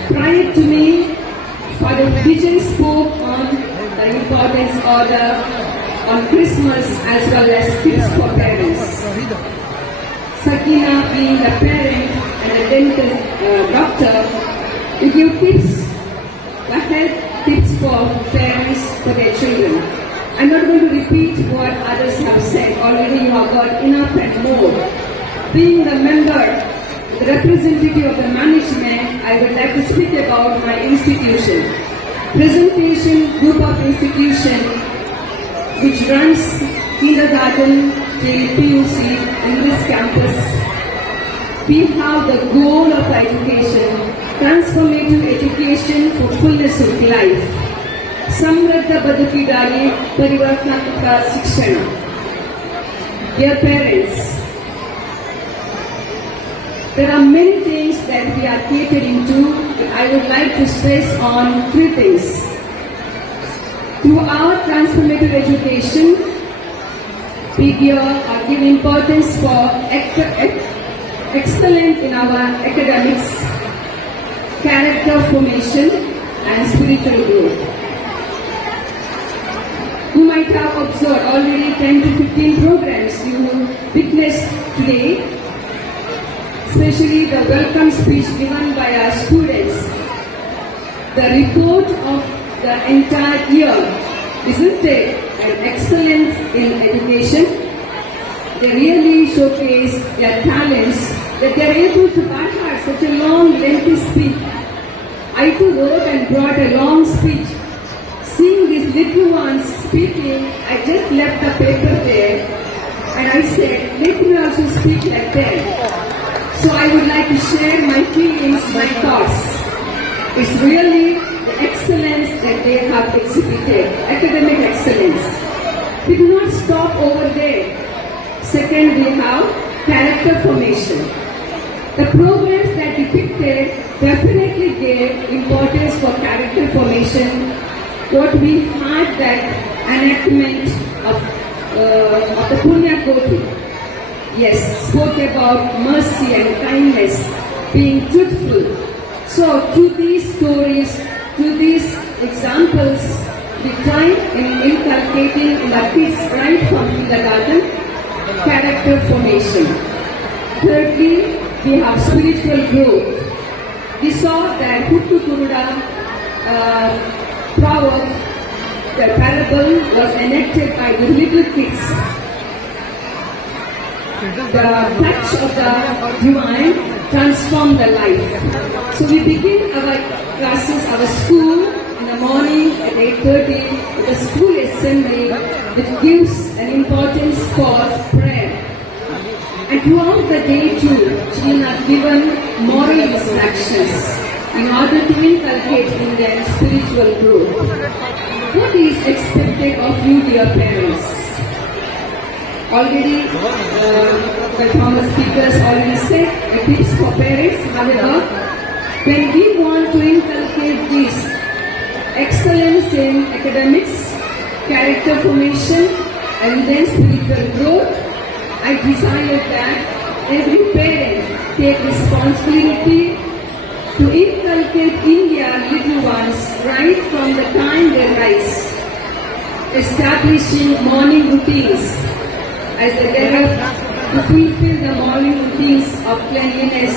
Prior to me, Father Vijay spoke on the importance on Christmas as well as tips for parents. Sakina, being a parent and a dental doctor, we give tips, health tips for parents for their children. I'm not going to repeat what others have said. Already you have got enough and more. Being the member, the representative of the management, I would like to speak about my institution. Presentation group of institution which runs kindergarten till PUC in this campus. We have the goal of education, transformative education for fullness of life. Samradha Badukidagi Parivartanatka Shikshana. Dear parents, there are many things that we are catering to, but I would like to stress on 3 things. Through our transformative education, we give importance for excellence in our academics, character formation, and spiritual growth. You might have observed already 10 to 15 programs you witnessed today, especially the welcome speech given by our students. The report of the entire year, isn't it an excellence in education? They really showcase their talents, that they are able to by heart such a long, lengthy speech. I too wrote and brought a long speech. Seeing these little ones speaking, I just left the paper there and I said, let me also speak like them. So I would like to share my feelings, my thoughts. It's really the excellence that they have exhibited, academic excellence. We do not stop over there. Second, we have character formation. The programs that depicted definitely gave importance for character formation. What we had that enactment of the Punya Koti. Yes, spoke about mercy and kindness, being truthful. So through these stories, through these examples, we try in inculcating in the kids right from kindergarten, character formation. Thirdly, we have spiritual growth. We saw that Huttu Kuruda proverb, the parable was enacted by the little kids. The touch of the divine transformed the life. So we begin our classes, our school in the morning at 8:30 with the school assembly, which gives an importance for prayer. And throughout the day too, children are given moral instructions in order to inculcate in their spiritual growth. What is expected of you, dear parents? Already, the former speakers already said the tips for parents. However, when we want to inculcate this excellence in academics, character formation, and then spiritual growth, I desire that every parent take responsibility to inculcate India's little ones right from the time they rise, establishing morning routines as they develop to fulfill the morning routines of cleanliness,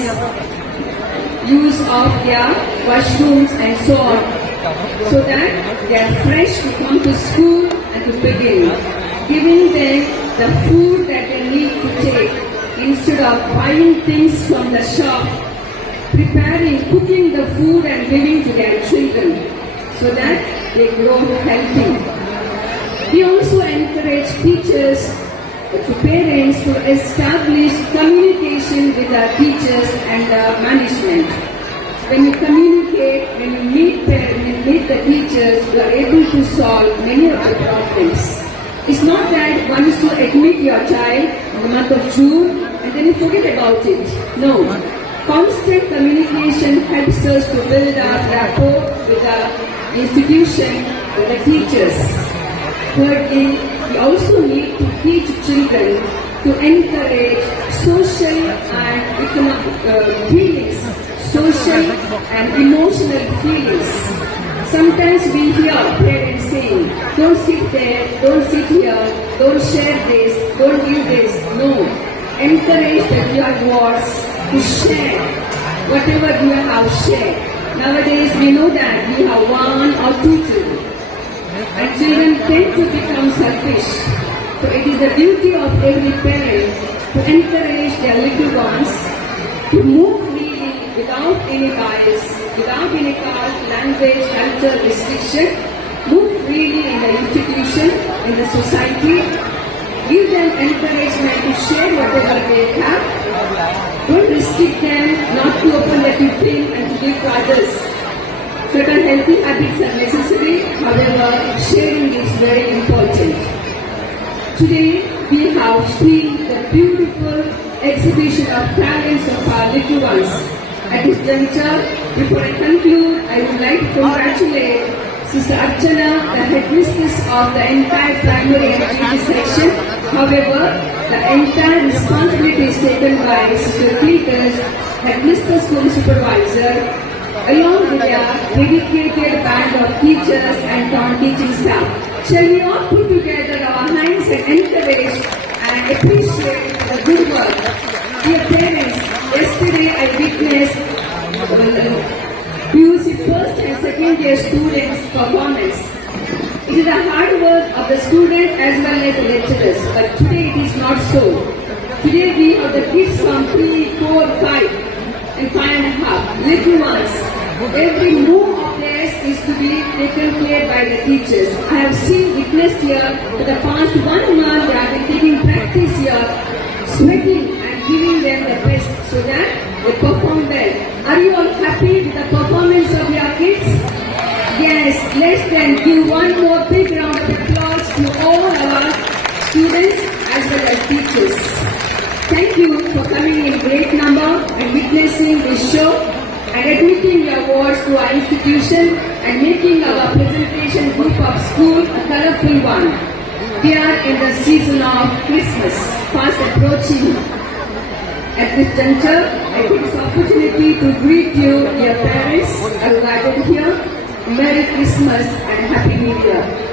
use of their washrooms and so on, so that they are fresh to come to school and to begin, giving them the food that they need to take instead of buying things from the shop, cooking the food and giving to their children so that they grow healthy. We also encourage teachers to parents to establish communication with our teachers and the management. When you communicate, when you meet the teachers, you are able to solve many of the problems. It's not that one is to admit your child in the month of June and then you forget about it. No. Constant communication helps us to build our rapport with the institution, with the teachers. Thirdly, we also need to teach children to encourage social and economic feelings, social and emotional feelings. Sometimes we hear parents saying, don't sit there, don't sit here, don't share this, don't do this. No. Encourage the young ones to share whatever you have shared. Nowadays we know that we have 1 or 2 children. And children tend to become selfish. So it is the duty of every parent to encourage their little ones to move freely without any bias, without any caste, language, culture restriction, move freely in the institution, in the society, give them encouragement to share whatever they have, don't restrict them not to open the tiffin and to give to others. Certain healthy habits are necessary, however, sharing is very important. Today, we have seen the beautiful exhibition of talents of our little ones. At this juncture, before I conclude, I would like to congratulate Sister Archana, the headmistress of the entire primary education section. However, the entire responsibility is taken by Sister Cletus, headmistress school supervisor, along with their dedicated band of teachers and non-teaching staff. Shall we all put together our hands and encourage and appreciate the good work? Dear parents, yesterday I witnessed PUC first and second year students' performance. It is the hard work of the students as well as the lecturers, but today it is not so. Today we have the kids from 3, 4, 5 and 5.5, little ones. Every move of theirs is to be taken care by the teachers. I have witnessed here for the past 1 month they have been taking practice here, sweating and giving them the best so that they perform well. Are you all happy with the performance of your kids? Yes, let's then give one more big round of applause to all our students as well as teachers. Thank you for coming in great number and witnessing this show and admitting your awards to our institution and making our presentation group of school a colorful one. We are in the season of Christmas, fast approaching. At this juncture, I take this opportunity to greet you, dear parents, who gathered here. Merry Christmas and Happy New Year.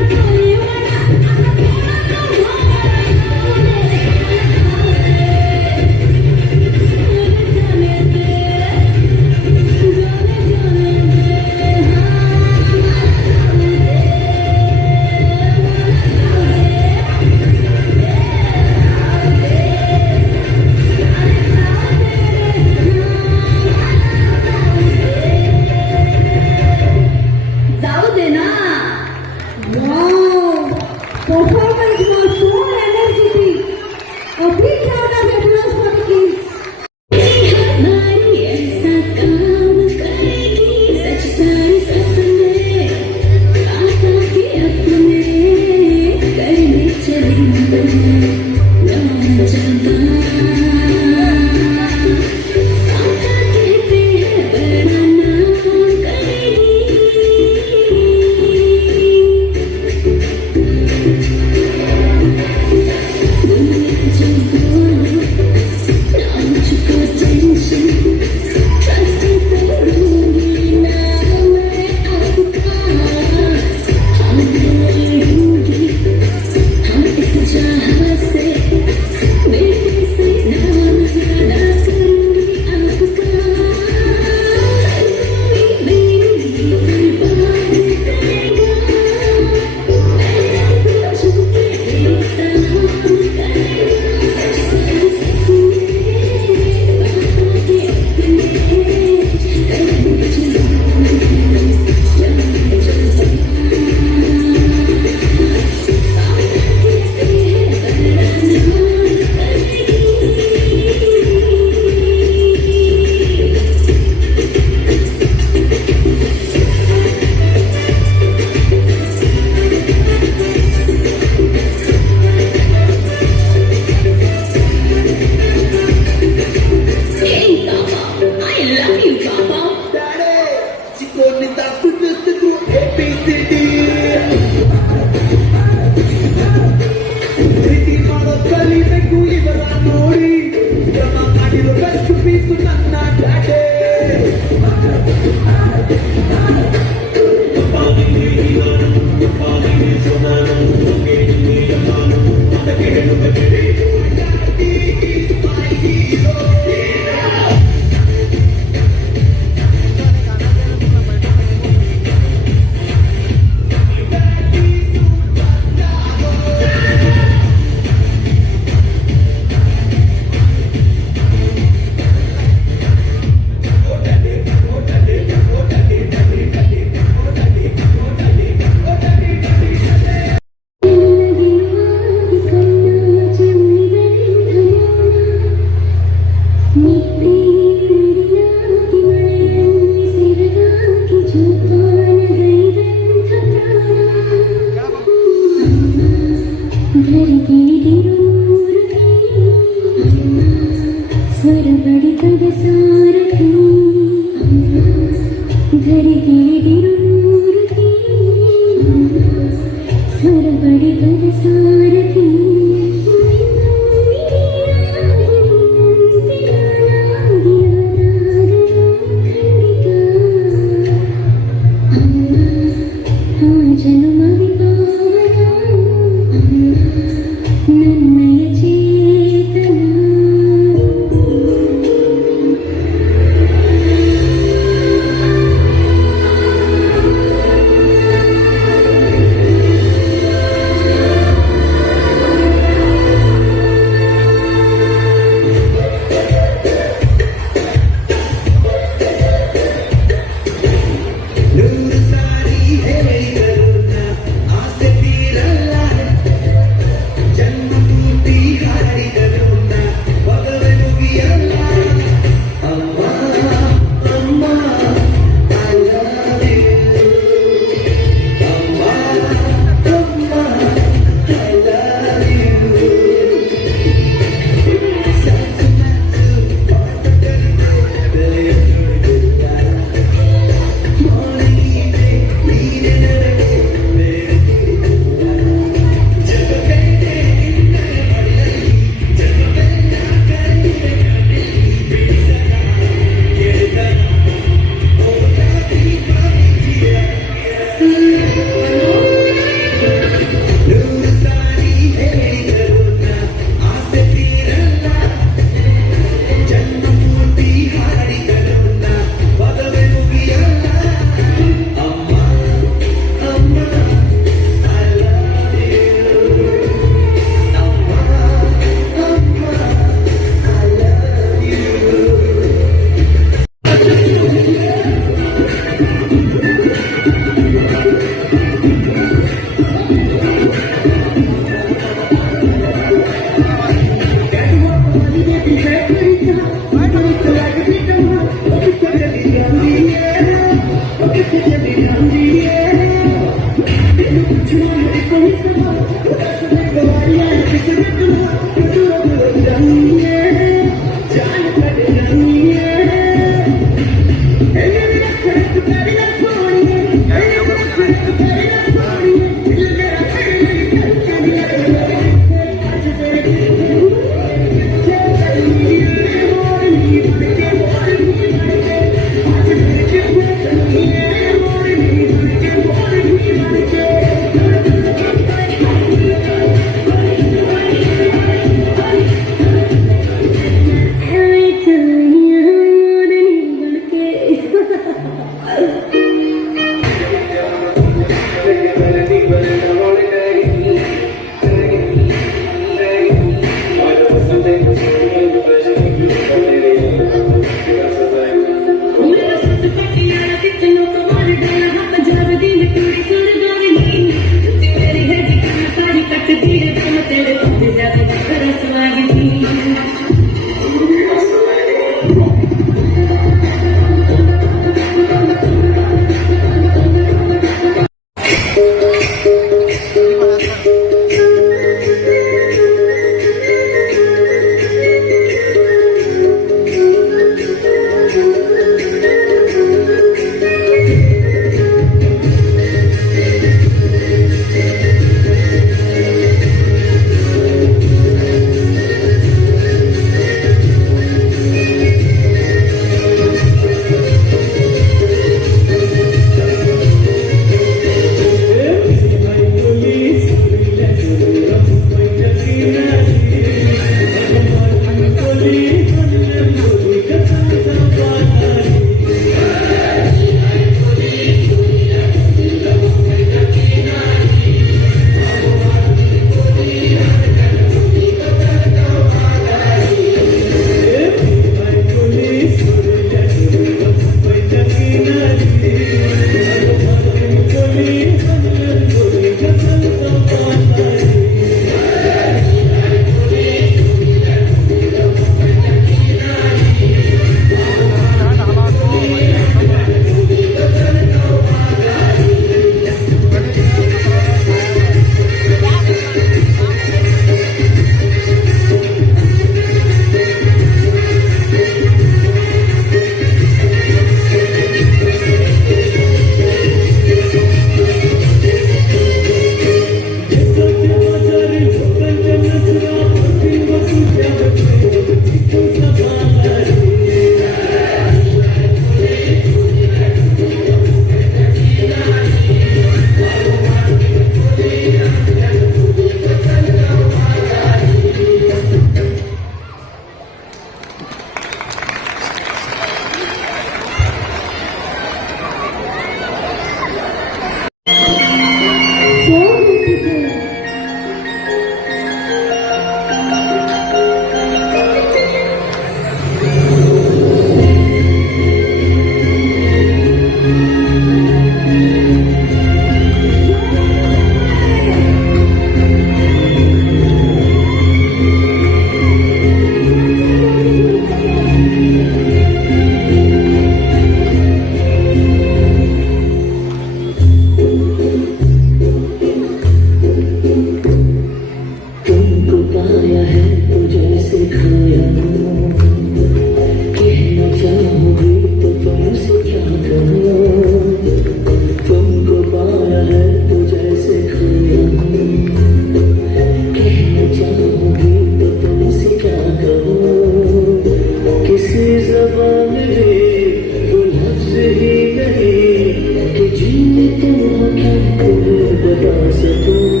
तुम क्या तुम्हें बता सकूं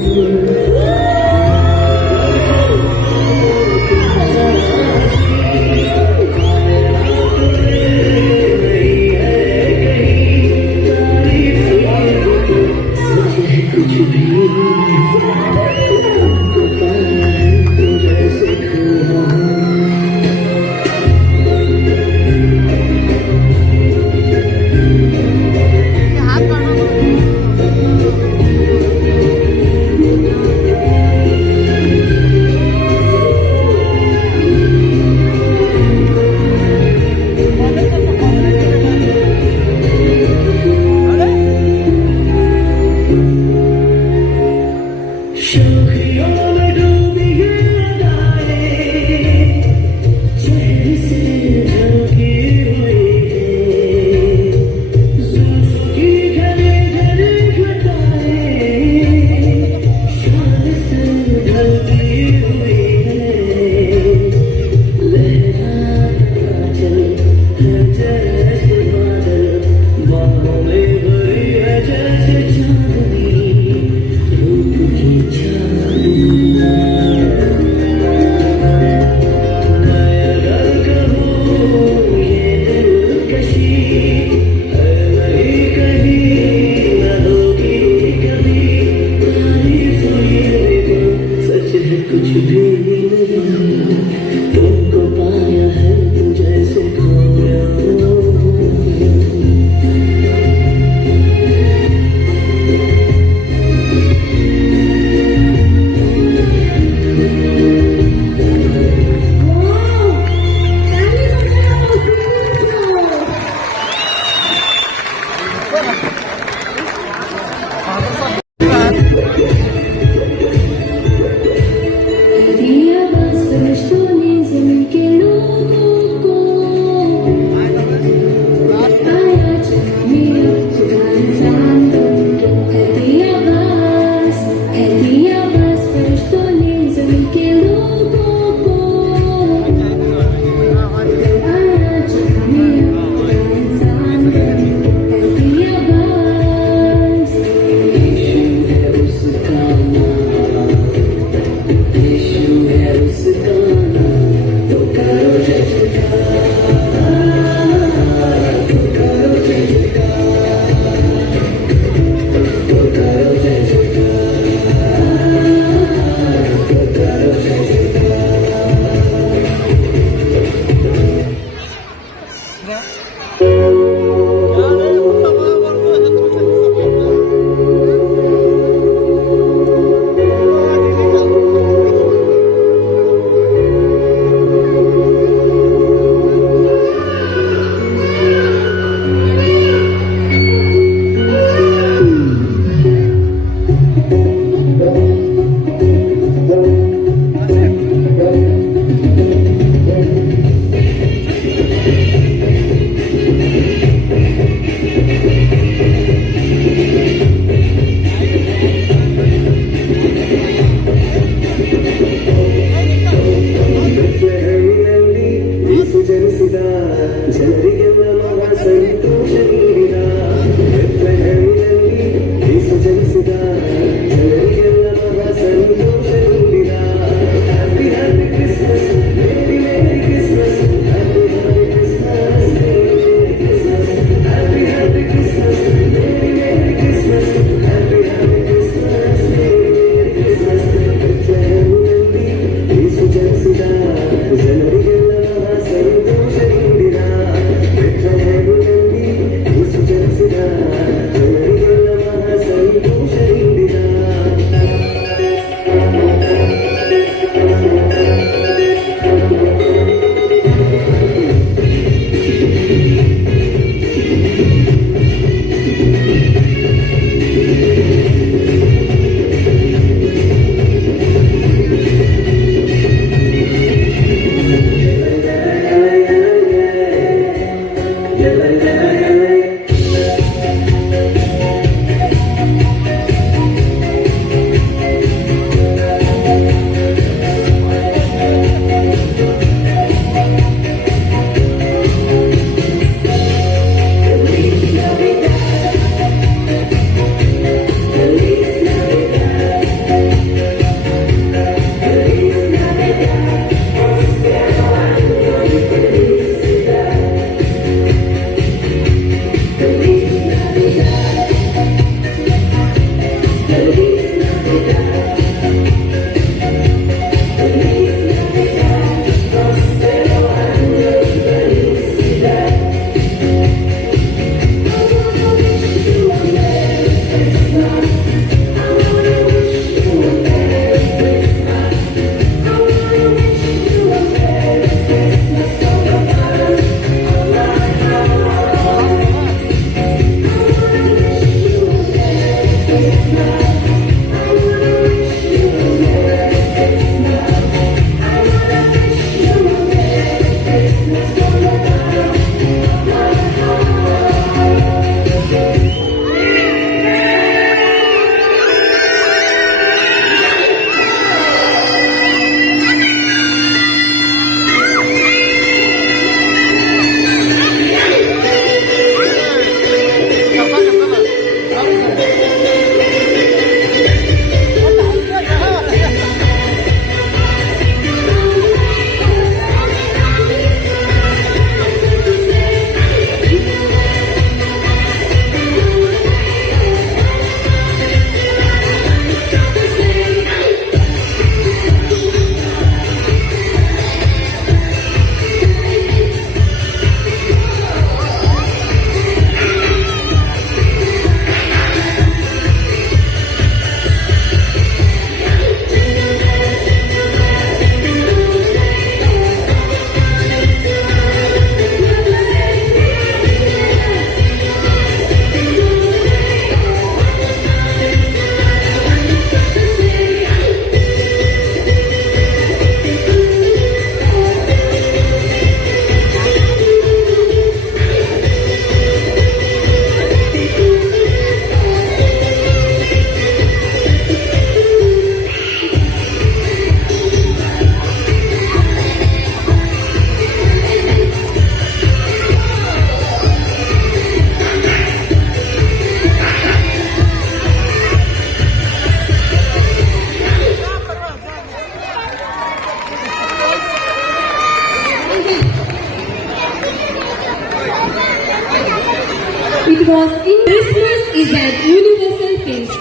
It was in Christmas is an universal feast.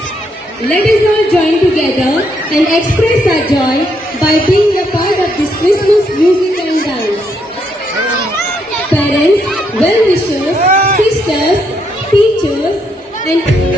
Let us all join together and express our joy by being a part of this Christmas music and dance. Parents, well-wishers, sisters, teachers, and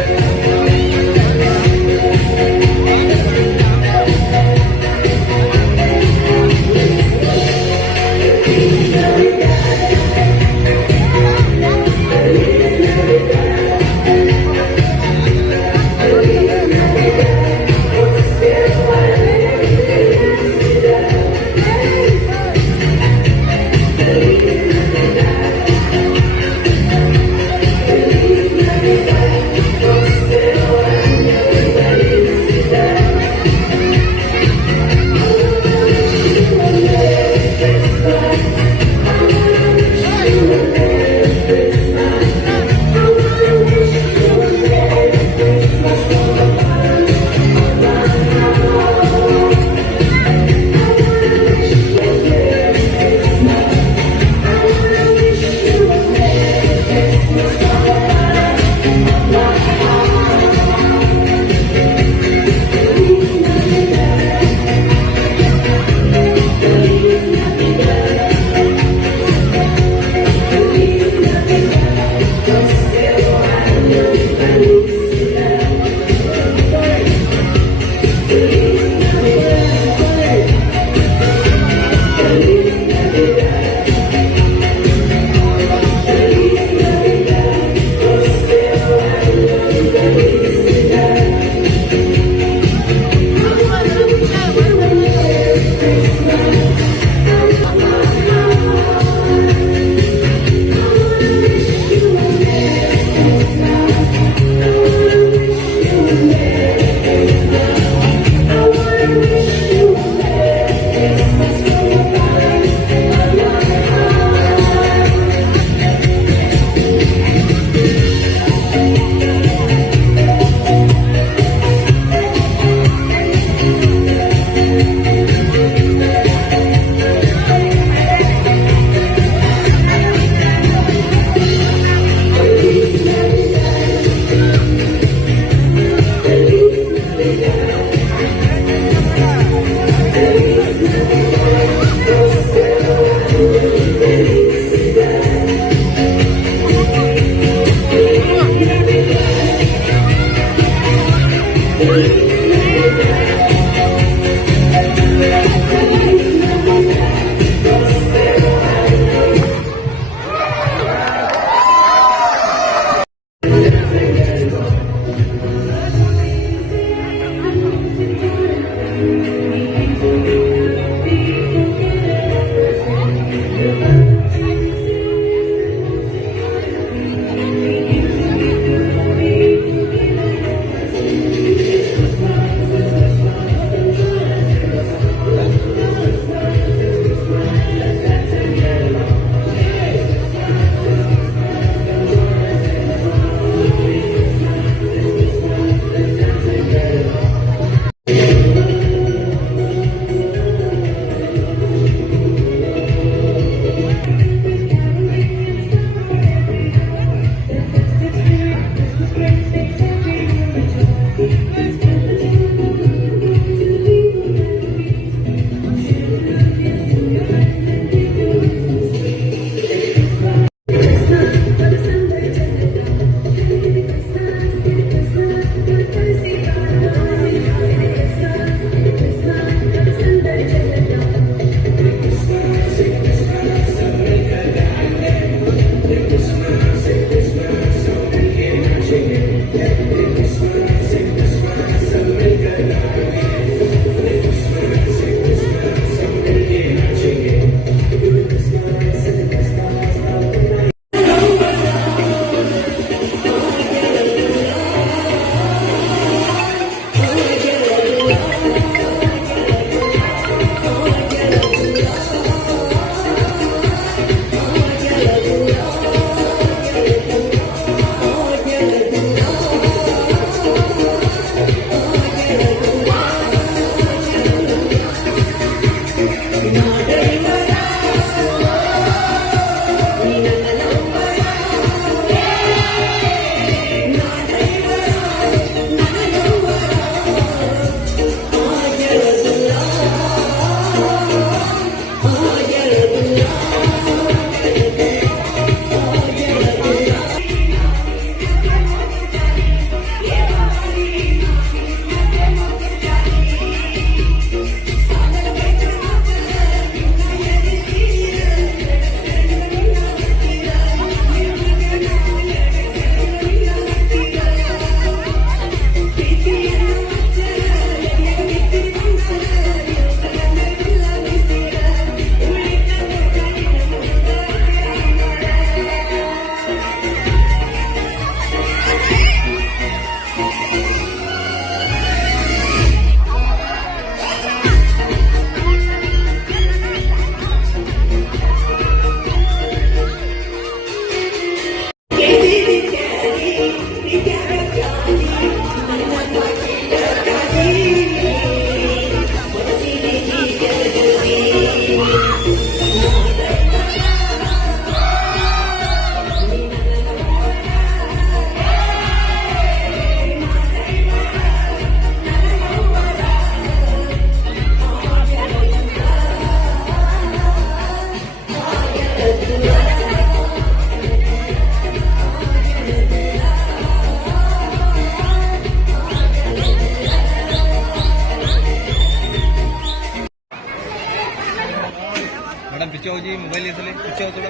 mobile इसलिए पीछे हो थोड़ा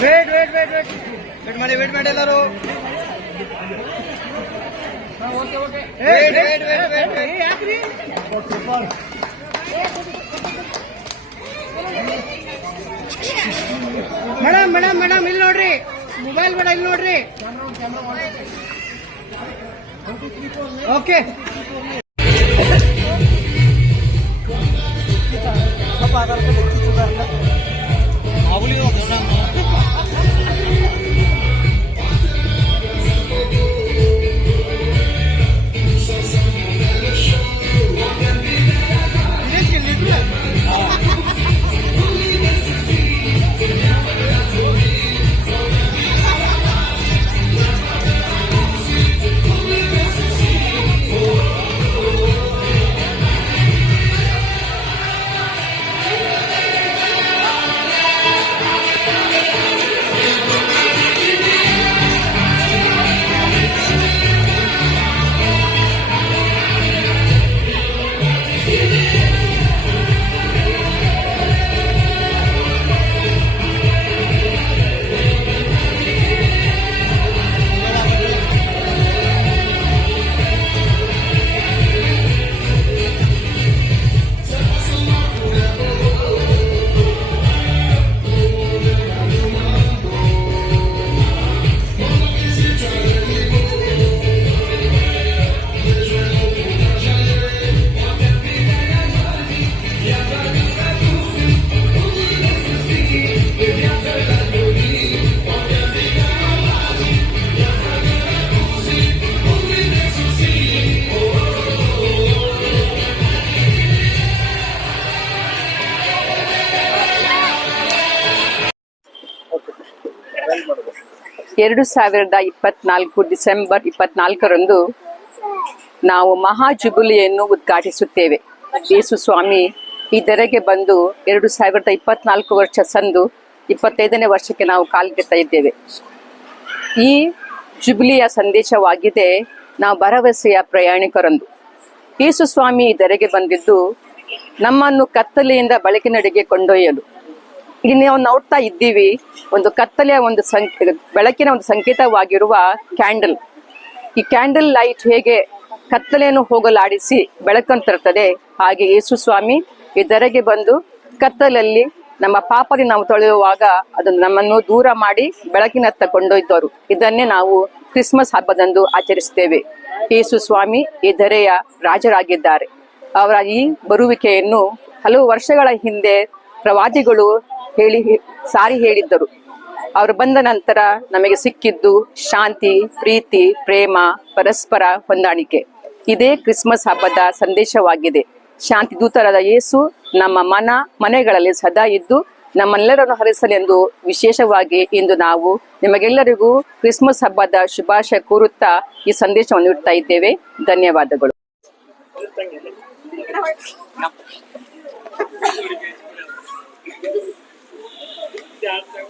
wait wait wait wait wait ಮಾಡಿ ಎಲ್ಲರೂ okay okay wait wait wait wait ಯಾಕ್ರಿ madam madam madam ಇಲ್ಲಿ ನೋಡ್ರಿ mobile ಬೇಡ ಇಲ್ಲಿ ನೋಡ್ರಿ ಓಕೆ ಡಿಸೆಂಬರ್ 24ರಂದು ನಾವು ಮಹಾ ಜುಬಿಲಿಯನ್ನು ಉದ್ಘಾಟಿಸುತ್ತೇವೆ. ಯೇಸು ಸ್ವಾಮಿ ಈ ಧರೆಗೆ ಬಂದು 2024 ವರ್ಷ ಸಂದು 25ನೇ ವರ್ಷಕ್ಕೆ ನಾವು ಕಾಲಿಡ್ತಾ ಇದ್ದೇವೆ. ಈ ಜುಬಿಲಿಯ ಸಂದೇಶವಾಗಿದೆ ನಾವು ಭರವಸೆಯ ಪ್ರಯಾಣಿಕರಂದು. ಯೇಸು ಸ್ವಾಮಿ ಈ ಧರೆಗೆ ಬಂದಿದ್ದು ನಮ್ಮನ್ನು ಕತ್ತಲೆಯಿಂದ ಬೆಳಕಿನೆಡೆಗೆ ಕೊಂಡೊಯ್ಯಲು. ಇಲ್ಲಿ ನಾವು ನೋಡ್ತಾ ಇದ್ದೀವಿ, ಒಂದು ಕತ್ತಲೆಯ ಒಂದು ಬೆಳಕಿನ ಒಂದು ಸಂಕೇತವಾಗಿರುವ ಕ್ಯಾಂಡಲ್. ಈ ಕ್ಯಾಂಡಲ್ ಲೈಟ್ ಹೇಗೆ ಕತ್ತಲೆಯನ್ನು ಹೋಗಲಾಡಿಸಿ ಬೆಳಕನ್ನು ತರುತ್ತದೆ, ಹಾಗೆ ಯೇಸು ಸ್ವಾಮಿ ಈ ಧರೆಗೆ ಬಂದು ಕತ್ತಲಲ್ಲಿ ನಮ್ಮ ಪಾಪದಿಂದ ನಾವು ತೊಳೆಯುವಾಗ ಅದನ್ನು ನಮ್ಮನ್ನು ದೂರ ಮಾಡಿ ಬೆಳಕಿನತ್ತ ಕೊಂಡೊಯ್ದವರು. ಇದನ್ನೇ ನಾವು ಕ್ರಿಸ್ಮಸ್ ಹಬ್ಬದಂದು ಆಚರಿಸುತ್ತೇವೆ. ಯೇಸು ಸ್ವಾಮಿ ಈ ಧರೆಯ ರಾಜರಾಗಿದ್ದಾರೆ. ಅವರ ಈ ಬರುವಿಕೆಯನ್ನು ಹಲವು ವರ್ಷಗಳ ಹಿಂದೆ ಪ್ರವಾದಿಗಳು ಸಾರಿ ಹೇಳಿದ್ದರು. ಅವರು ಬಂದ ನಂತರ ನಮಗೆ ಸಿಕ್ಕಿದ್ದು ಶಾಂತಿ, ಪ್ರೀತಿ, ಪ್ರೇಮ, ಪರಸ್ಪರ ಹೊಂದಾಣಿಕೆ. ಇದೇ ಕ್ರಿಸ್ಮಸ್ ಹಬ್ಬದ ಸಂದೇಶವಾಗಿದೆ. ಶಾಂತಿ ದೂತರಾದ ಯೇಸು ನಮ್ಮ ಮನೆಗಳಲ್ಲಿ ಸದಾ ಇದ್ದು ನಮ್ಮೆಲ್ಲರನ್ನು ಹರಿಸಲೆಂದು ವಿಶೇಷವಾಗಿ ಇಂದು ನಾವು ನಿಮಗೆಲ್ಲರಿಗೂ ಕ್ರಿಸ್ಮಸ್ ಹಬ್ಬದ ಶುಭಾಶಯ ಕೋರುತ್ತಾ ಈ ಸಂದೇಶವನ್ನು ನೀಡ್ತಾ ಇದ್ದೇವೆ. ಧನ್ಯವಾದಗಳು. Yeah.